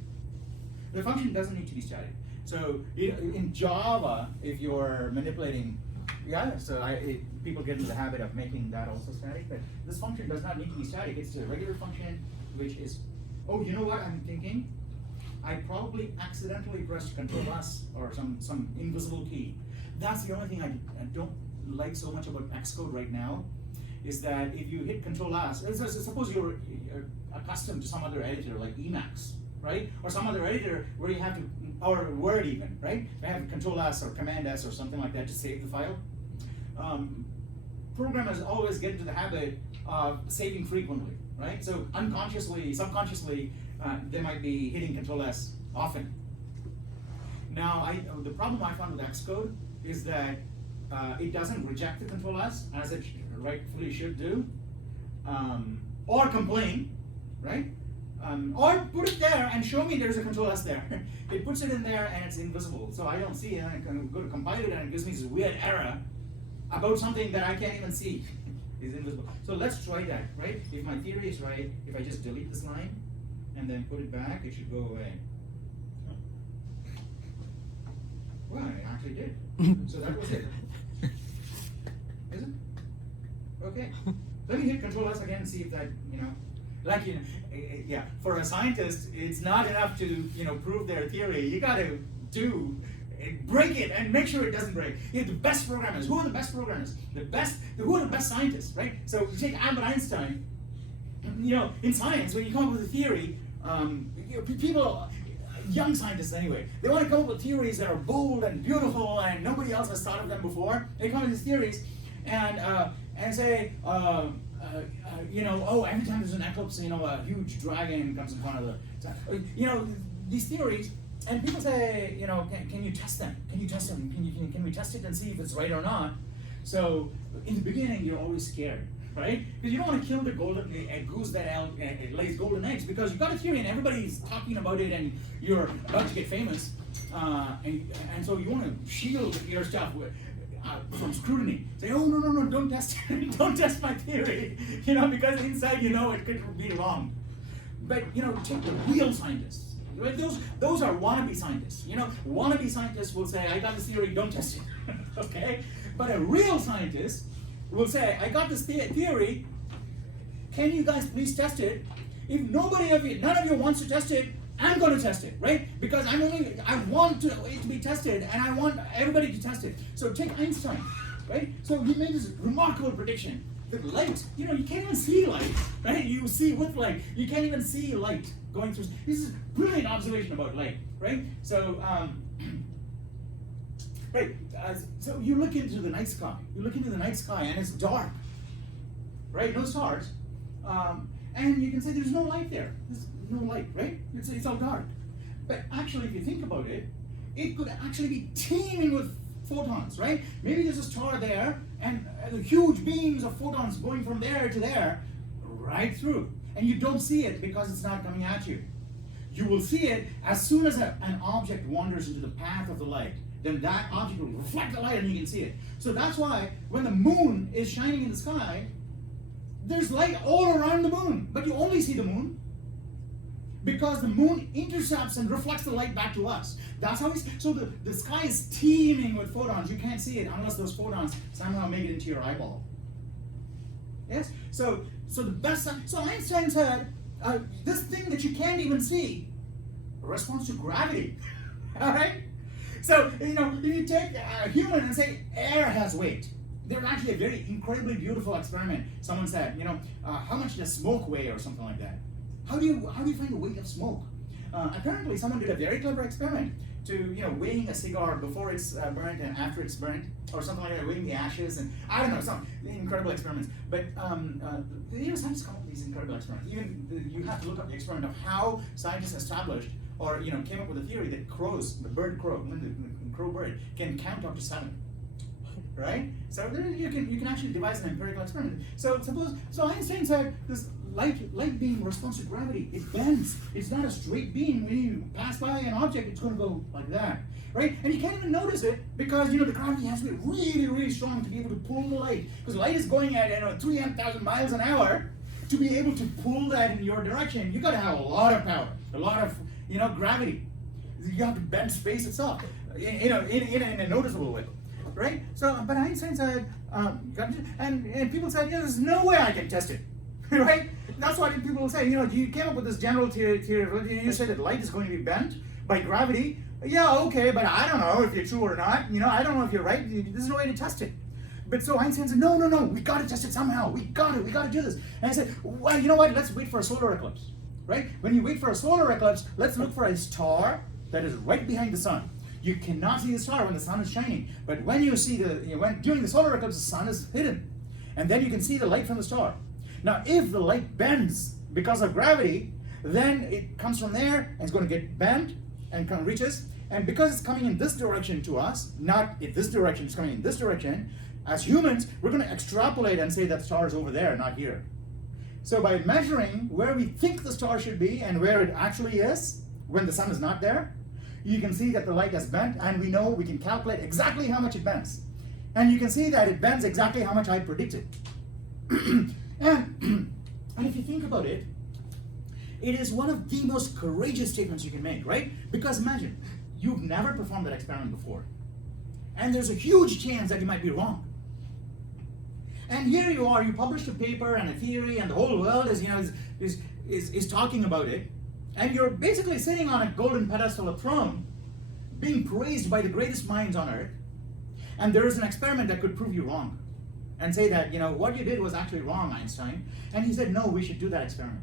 The function doesn't need to be static. So in Java, if you're manipulating, people get into the habit of making that also static, but this function does not need to be static. It's a regular function, which is, oh, you know what I'm thinking? I probably accidentally pressed Control+S or some invisible key. That's the only thing I don't like so much about Xcode right now, is that if you hit Control+S, suppose you're accustomed to some other editor like Emacs, right? Or some other editor where you have to, or Word even, right? You have Control+S or Command+S or something like that to save the file. Programmers always get into the habit of saving frequently, right? So unconsciously, subconsciously, they might be hitting Control+S often. Now, the problem I found with Xcode is that it doesn't reject the Control+S as it rightfully should do, or complain, right? Or put it there and show me there's a Control+S there. It puts it in there and it's invisible, so I don't see it, and I can go to compile it and it gives me this weird error about something that I can't even see. It's invisible. So let's try that, right? If my theory is right, if I just delete this line and then put it back, it should go away. Well, it actually did. So that was it. Is it? Okay. Let me hit Control+S again and see if that, yeah, for a scientist, it's not enough to, prove their theory. You got to do break it and make sure it doesn't break. You have the best programmers. Who are the best programmers? Who are the best scientists, right? So you take Albert Einstein. You know, in science, when you come up with a theory, you know, people, young scientists anyway, they want to come up with theories that are bold and beautiful and nobody else has thought of them before. They come up with these theories and say, you know, oh, every time there's an eclipse, you know, a huge dragon comes in front of the, you know, these theories, and people say, you know, can you test them? Can you test them? Can we test it and see if it's right or not? So in the beginning, you're always scared, right? Because you don't want to kill the goose that lays golden eggs, because you've got a theory and everybody's talking about it and you're about to get famous, and so you want to shield your stuff from scrutiny. Say, oh no, don't test don't test my theory, you know, because inside you know it could be wrong. But you know, take the real scientists. Right? Those are wannabe scientists. You know, wannabe scientists will say, I got this theory, don't test it. Okay? But a real scientist will say, I got this theory, can you guys please test it? If none of you wants to test it, I'm going to test it, right? Because I want it to be tested, and I want everybody to test it. So take Einstein, right? So he made this remarkable prediction that light, you know, you can't even see light, right? You see with light, you can't even see light going through. This is a brilliant observation about light, right? So, so you look into the night sky. You look into the night sky, and it's dark, right? No stars, and you can say there's no light there. There's no light, right? It's all dark. But actually, if you think about it, it could actually be teeming with photons, right? Maybe there's a star there, and huge beams of photons going from there to there, right through. And you don't see it because it's not coming at you. You will see it as soon as an object wanders into the path of the light. Then that object will reflect the light and you can see it. So that's why when the moon is shining in the sky, there's light all around the moon, but you only see the moon because the moon intercepts and reflects the light back to us. That's how so the sky is teeming with photons. You can't see it unless those photons somehow make it into your eyeball. Yes? So Einstein said, this thing that you can't even see responds to gravity. All right? So, you know, if you take a human and say air has weight, there's actually a very incredibly beautiful experiment. Someone said, you know, how much does smoke weigh or something like that? How do you find the weight of smoke? Apparently, someone did a very clever experiment to, you know, weighing a cigar before it's burnt and after it's burnt, or something like that, weighing the ashes, and I don't know, some incredible experiments. But you know, scientists come up with these incredible experiments. Even you have to look up the experiment of how scientists established, or you know, came up with a theory that crows, the bird crow, the crow bird, can count up to 7. Right? So there you can actually devise an empirical experiment. So Einstein said this light beam responds to gravity. It bends. It's not a straight beam. When you pass by an object, it's going to go like that, right? And you can't even notice it because you know the gravity has to be really, really strong to be able to pull the light. Because light is going at 300,000 miles an hour. To be able to pull that in your direction, you got to have a lot of power, a lot of gravity. You have to bend space itself, in a noticeable way. Right? So, but Einstein said, and people said, yeah, there's no way I can test it. Right? That's why people will say, you know, you came up with this general theory, you said that light is going to be bent by gravity. Yeah, okay, but I don't know if you're true or not. You know, I don't know if you're right. There's no way to test it. But so Einstein said, no, we got to test it somehow. We got to do this. And I said, well, you know what? Let's wait for a solar eclipse. Right? When you wait for a solar eclipse, let's look for a star that is right behind the sun. You cannot see the star when the sun is shining, but when you see during the solar eclipse, the sun is hidden, and then you can see the light from the star. Now, if the light bends because of gravity, then it comes from there and it's going to get bent and reaches, and because it's coming in this direction to us, not in this direction, it's coming in this direction. As humans, we're going to extrapolate and say that star is over there, not here. So by measuring where we think the star should be and where it actually is when the sun is not there, you can see that the light has bent, and we can calculate exactly how much it bends. And you can see that it bends exactly how much I predicted. and if you think about it, it is one of the most courageous statements you can make, right? Because imagine, you've never performed that experiment before. And there's a huge chance that you might be wrong. And here you are, you published a paper and a theory, and the whole world is talking about it. And you're basically sitting on a golden pedestal, a throne, being praised by the greatest minds on earth, and there is an experiment that could prove you wrong and say that, you know, what you did was actually wrong, Einstein. And he said, no, we should do that experiment.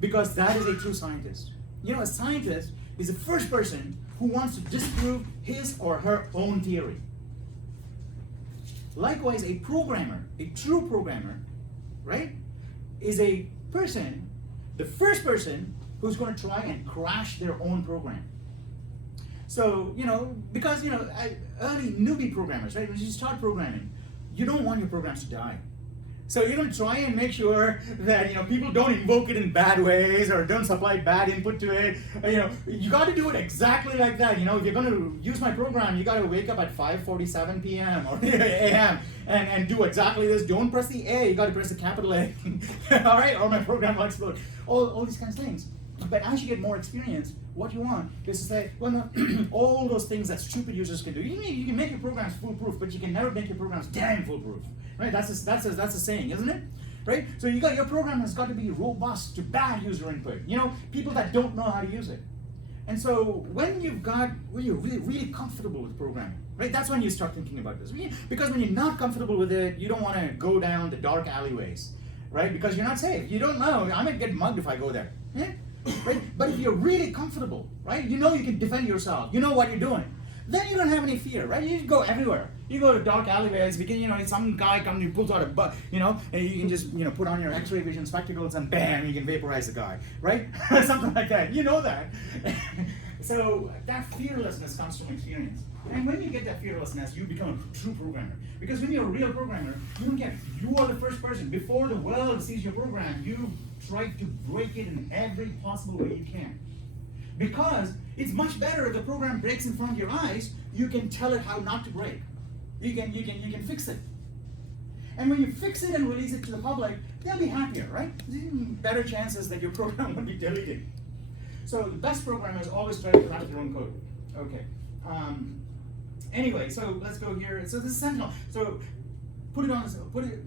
Because that is a true scientist. You know, a scientist is the first person who wants to disprove his or her own theory. Likewise, a programmer, a true programmer, right, is a person, the first person who's going to try and crash their own program. So, you know, because, you know, early newbie programmers, right, when you start programming, you don't want your programs to die. So you're going to try and make sure that, you know, people don't invoke it in bad ways or don't supply bad input to it. You know, you got to do it exactly like that. You know, if you're going to use my program, you got to wake up at 5:47 p.m. or a.m. and do exactly this. Don't press the A, you got to press the capital A. All right, or my program will explode. All these kinds of things. But as you get more experience, what you want is to say, well, no, all those things that stupid users can do. You can make your programs foolproof, but you can never make your programs damn foolproof. Right? That's a saying, isn't it? Right? So your program has got to be robust to bad user input. You know, people that don't know how to use it. And so when you're really comfortable with programming, right? That's when you start thinking about this. Because when you're not comfortable with it, you don't want to go down the dark alleyways, right? Because you're not safe. You don't know. I might get mugged if I go there. Yeah? Right? But if you're really comfortable, right? You know you can defend yourself. You know what you're doing. Then you don't have any fear, right? You go everywhere. You go to dark alleyways because, you know, some guy comes and pulls out a butt, you know, and you can just, you know, put on your X-ray vision spectacles and bam, you can vaporize the guy, right? Something like that. You know that. So that fearlessness comes from experience. And when you get that fearlessness, you become a true programmer. Because when you're a real programmer, you don't care. You are the first person. Before the world sees your program, you try to break it in every possible way you can. Because it's much better if the program breaks in front of your eyes, you can tell it how not to break. You can fix it. And when you fix it and release it to the public, they'll be happier, right? Better chances that your program won't be deleted. So the best programmers always try to craft their own code. Okay. Anyway, so let's go here. So this is Sentinel. So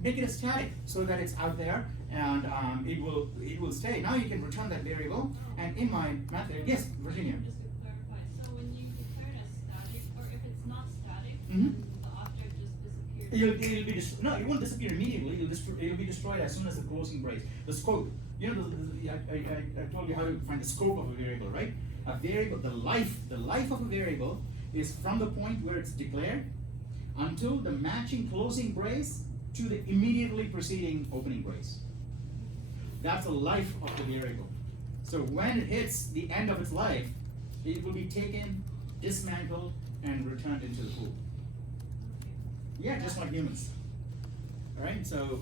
make it a static so that it's out there and it will stay. Now you can return that variable, and in my method, yes, Virginia. Just to clarify, so when you declare it as static, or if it's not static, Mhm. then the object just disappears. No, it won't disappear immediately. It'll be destroyed as soon as the closing brace. The scope. You know, I told you how to find the scope of a variable, right? A variable, the life of a variable is from the point where it's declared until the matching closing brace to the immediately preceding opening brace. That's the life of the variable. So when it hits the end of its life, it will be taken, dismantled, and returned into the pool. Yeah, just like humans. All right. So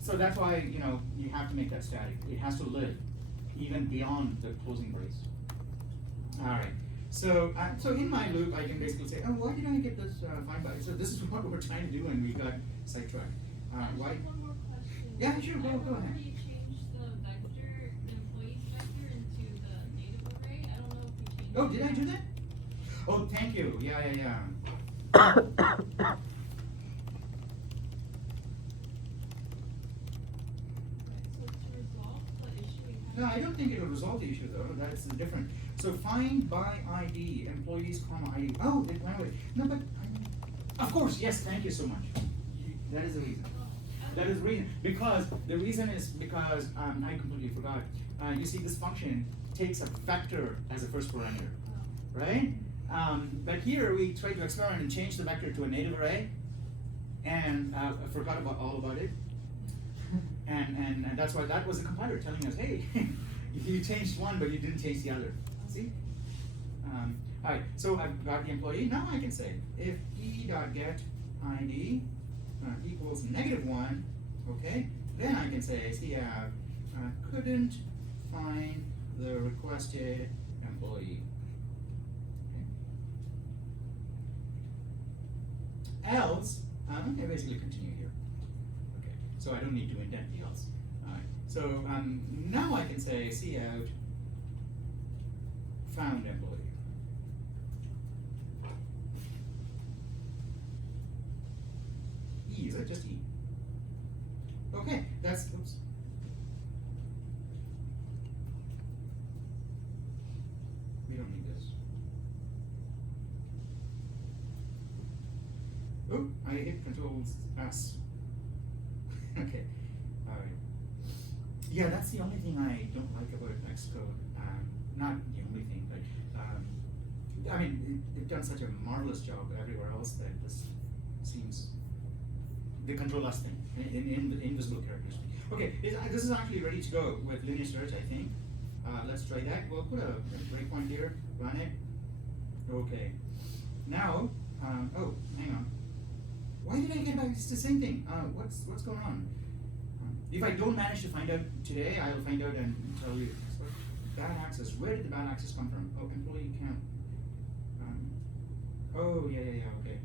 so that's why, you know, you have to make that static. It has to live even beyond the closing brace. All right. So in my loop, I can basically say, oh, why did I get this find by? So this is what we're trying to do, and we got sidetracked. Why? One more question. Yeah, sure. Go I ahead. remember you changed the vector, the employees vector, into the native array. I don't know if you changed. Oh, did I do that? Oh, thank you. Yeah. So to resolve the issue we had. No, I don't think it will resolve the issue though. That's different. So find by ID, employees, comma ID. Oh, wait. No, but of course, yes. Thank you so much. That is the reason. That is the reason. Because the reason is because I completely forgot. You see, this function takes a vector as a first parameter, right? But here we tried to experiment and change the vector to a native array, and I forgot all about it. And that's why that was the compiler telling us, hey, you changed one, but you didn't change the other. See? All right, so I've got the employee. Now I can say, if e.get ID equals -1, okay, then I can say, see, couldn't find the requested employee. Okay. Else, okay, basically continue here. Okay, so I don't need to indent the else. All right, so now I can say cout found employee. E, is that just E? Okay, that's, oops. we don't need this. Oh, I hit Control S. Okay, alright. Yeah, that's the only thing I don't like about Xcode. Not the only thing, but I mean, they've done such a marvelous job everywhere else that this seems the Control S thing in the invisible characters. Okay, this is actually ready to go with linear search, I think. Let's try that. We'll put a breakpoint here, run it. Okay. Now, oh, hang on. Why did I get back? It's the same thing. What's going on? If I don't manage to find out today, I'll find out and tell you. So, bad access. Where did the bad access come from? Oh, employee count. Oh, yeah, okay.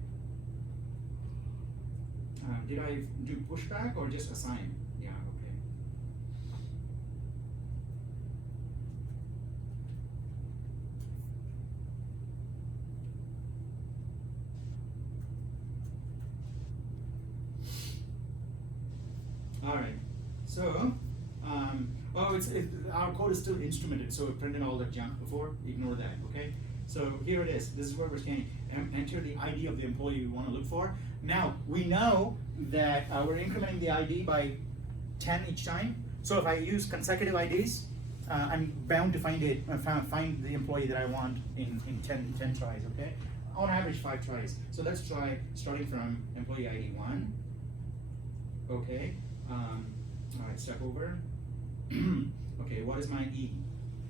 Did I do pushback or just assign? Yeah, okay. All right. So, our code is still instrumented, so it printed all that junk before. Ignore that, okay? So here it is. This is where we're scanning. Enter the ID of the employee we want to look for. Now we know that we're incrementing the ID by 10 each time. So if I use consecutive IDs, I'm bound to find the employee that I want in 10 tries. Okay, on average 5 tries. So let's try starting from employee ID 1. Okay. All right. Step over. Okay. What is my E?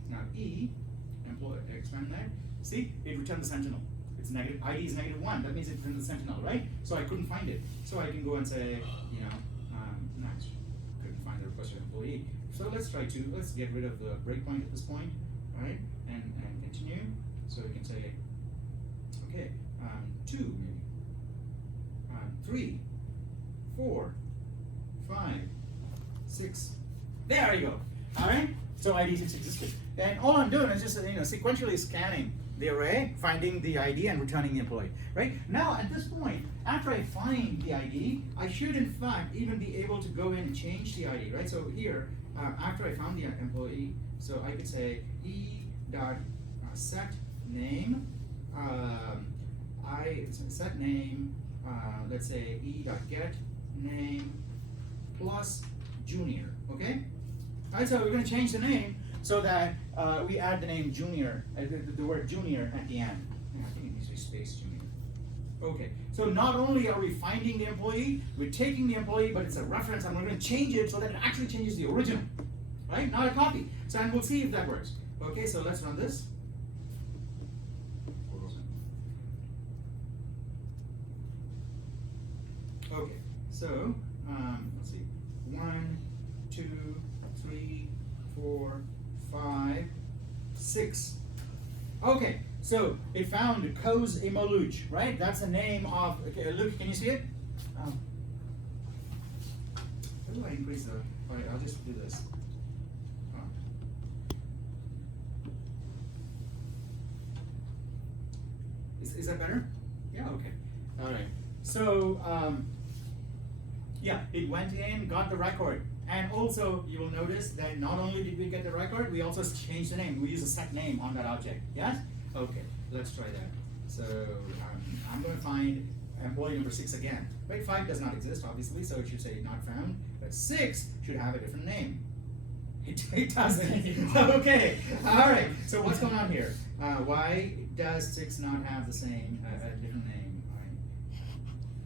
Now E. Expand that. See, it returned the sentinel. It's negative. ID is -1. That means it returned the sentinel, right? So I couldn't find it. So I can go and say, next. Couldn't find the requested employee. So let's try 2. Let's get rid of the breakpoint at this point, right? And continue. So we can say, okay, 2 maybe, 3, 4, 5, 6. There you go. All right. So ID6 existed. And all I'm doing is just sequentially scanning the array, finding the ID, and returning the employee. Right? Now at this point, after I find the ID, I should in fact even be able to go in and change the ID. Right? So here, after I found the employee, so I could say set name. Set name. Let's say e.get name plus junior. Okay. All right, so we're going to change the name so that we add the name junior, the word junior at the end. I think it needs to be space junior. Okay, so not only are we finding the employee, we're taking the employee, but it's a reference, and we're going to change it so that it actually changes the original, right? Not a copy. So, and we'll see if that works. Okay, so let's run this. Okay, so let's see, 1, 2, 3, 4, 5, 6. Okay, so it found Koz Imoluch, right? That's the name of. Okay, Luke, can you see it? How do I increase the? All right, I'll just do this. Is that better? Yeah. Okay. All right. So yeah, it went in, got the record. And also, you will notice that not only did we get the record, we also changed the name. We use a set name on that object. Yes? Okay, let's try that. So I'm going to find employee number 6 again. Right, 5 does not exist, obviously, so it should say not found. But 6 should have a different name. It doesn't. Okay, all right. So what's going on here? Why does 6 not have the same, a different name? All right.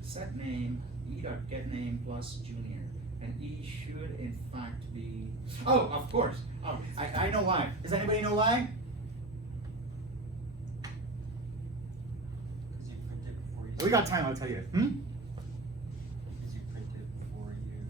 Set name, e.get name plus junior. And E should in fact be. Oh, of course. Oh, I know why. Does anybody know why? Because you printed before you. We got time. I'll tell you. Because you printed before you.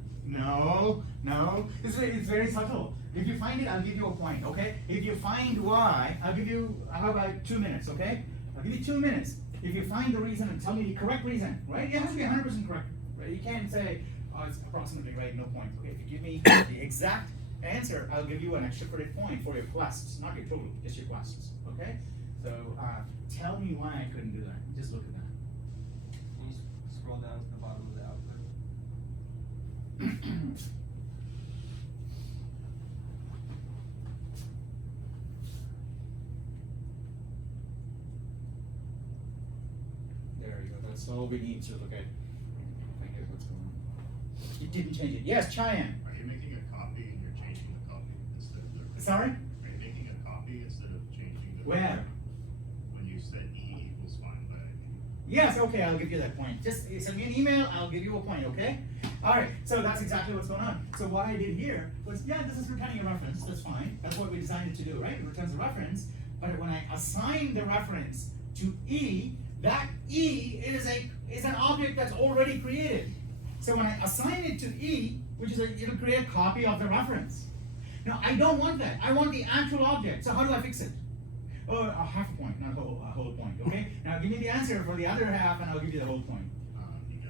No. It's very subtle. If you find it, I'll give you a point. Okay. If you find why, I'll give you. How about 2 minutes? Okay. I'll give you 2 minutes. If you find the reason and tell me the correct reason, right? It has to be 100% correct. Right? You can't say. Oh, it's approximately right, no point. Okay, if you give me the exact answer, I'll give you an extra credit point for your quests, not your total, just your quests. Okay? So tell me why I couldn't do that. Just look at that. Can you scroll down to the bottom of the output? That's all we need to look at. Find out what's going on. You didn't change it. Yes, Cheyenne. Are you making a copy and you're changing the copy instead of the? Sorry? Are you making a copy instead of changing the? Where? When you said E equals fine by ID. Yes, okay, I'll give you that point. Just send me an email, I'll give you a point, okay? Alright, so that's exactly what's going on. So what I did here was, yeah, this is returning a reference, that's fine. That's what we designed it to do, right? It returns a reference, but when I assign the reference to E, that E is an object that's already created. So when I assign it to E, which is it'll create a copy of the reference. Now I don't want that. I want the actual object. So how do I fix it? Oh, a half a point, not a whole point. Okay. Now give me the answer for the other half, and I'll give you the whole point. You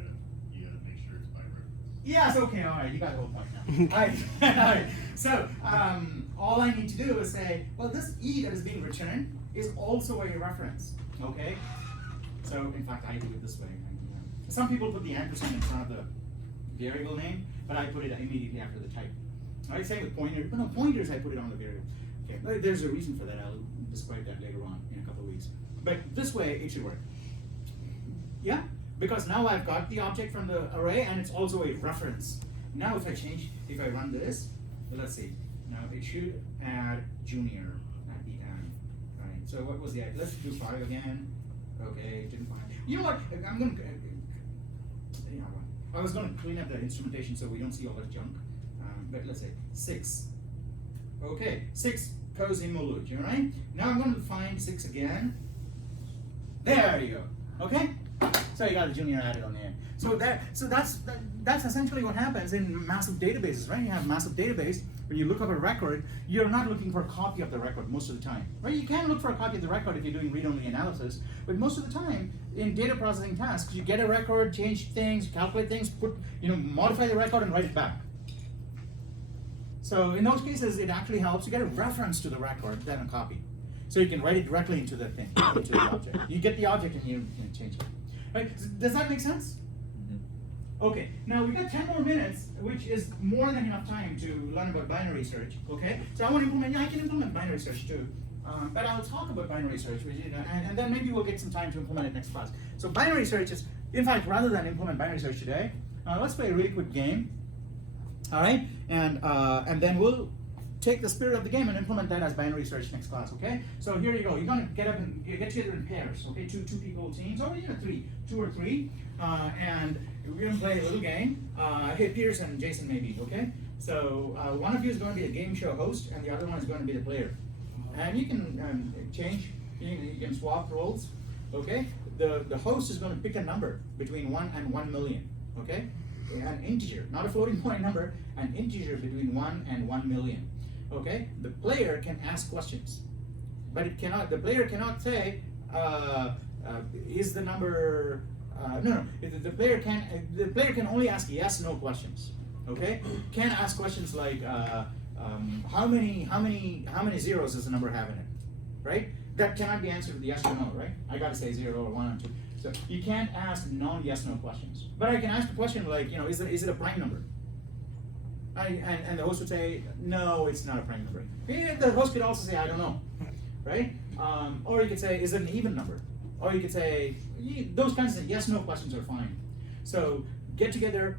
gotta make sure it's by reference. Yes. Okay. All right. You got the whole point now. All right. All right. So all I need to do is say, well, this E that is being returned is also a reference. Okay. So in fact, I do it this way. Some people put the ampersand in front of the variable name, but I put it immediately after the type. I say with pointers, but no, pointers I put it on the variable. Okay, there's a reason for that. I'll describe that later on in a couple of weeks. But this way it should work. Yeah, because now I've got the object from the array and it's also a reference. Now if I run this, let's see. Now it should add junior at the end. Right. So what was the let's do 5 again. Okay, didn't find. You know what? I'm gonna. I was going to clean up the instrumentation so we don't see all that junk. But let's say 6. Okay, 6 goes in Moluj, all right? Now I'm going to find 6 again. There you go. Okay? So you got the junior added on there. So that's essentially what happens in massive databases, right? You have massive database. When you look up a record, you're not looking for a copy of the record most of the time, right? You can look for a copy of the record if you're doing read-only analysis, but most of the time in data processing tasks, you get a record, change things, calculate things, modify the record and write it back. So in those cases, it actually helps. You get a reference to the record than a copy, so you can write it directly into the thing, into the object. You get the object and you can change it. Right? Does that make sense? Okay, now we got 10 more minutes, which is more than enough time to learn about binary search, okay? So I want to implement, I can implement binary search too, but I'll talk about binary search, and then maybe we'll get some time to implement it next class. So binary search is, in fact, rather than implement binary search today, let's play a really quick game, all right? And then we'll take the spirit of the game and implement that as binary search next class, okay? So here you go. You're gonna get together in pairs, okay? Two people teams, or 2 or 3, and we're gonna play a little game. Hey, Pierce and Jason maybe, okay? So one of you is going to be a game show host, and the other one is going to be the player. And you can change. You can swap roles, okay? The host is going to pick a number between 1 and 1 million, okay? An integer, not a floating point number, an integer between 1 and 1 million. Okay, the player can ask questions, but the player cannot say, is the number, no, the player can only ask yes, no questions, okay? Can ask questions like, how many zeros does the number have in it, right? That cannot be answered with yes or no, right? I gotta say 0 or 1 or 2. So you can't ask non-yes, no questions. But I can ask a question like, is it a prime number? And the host would say, no, it's not a prime number. The host could also say, I don't know, right? Or you could say, is it an even number? Or you could say, those kinds of yes, no questions are fine. So get together,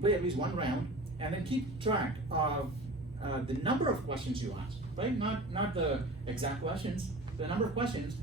play at least one round, and then keep track of the number of questions you ask, right? Not the exact questions, the number of questions,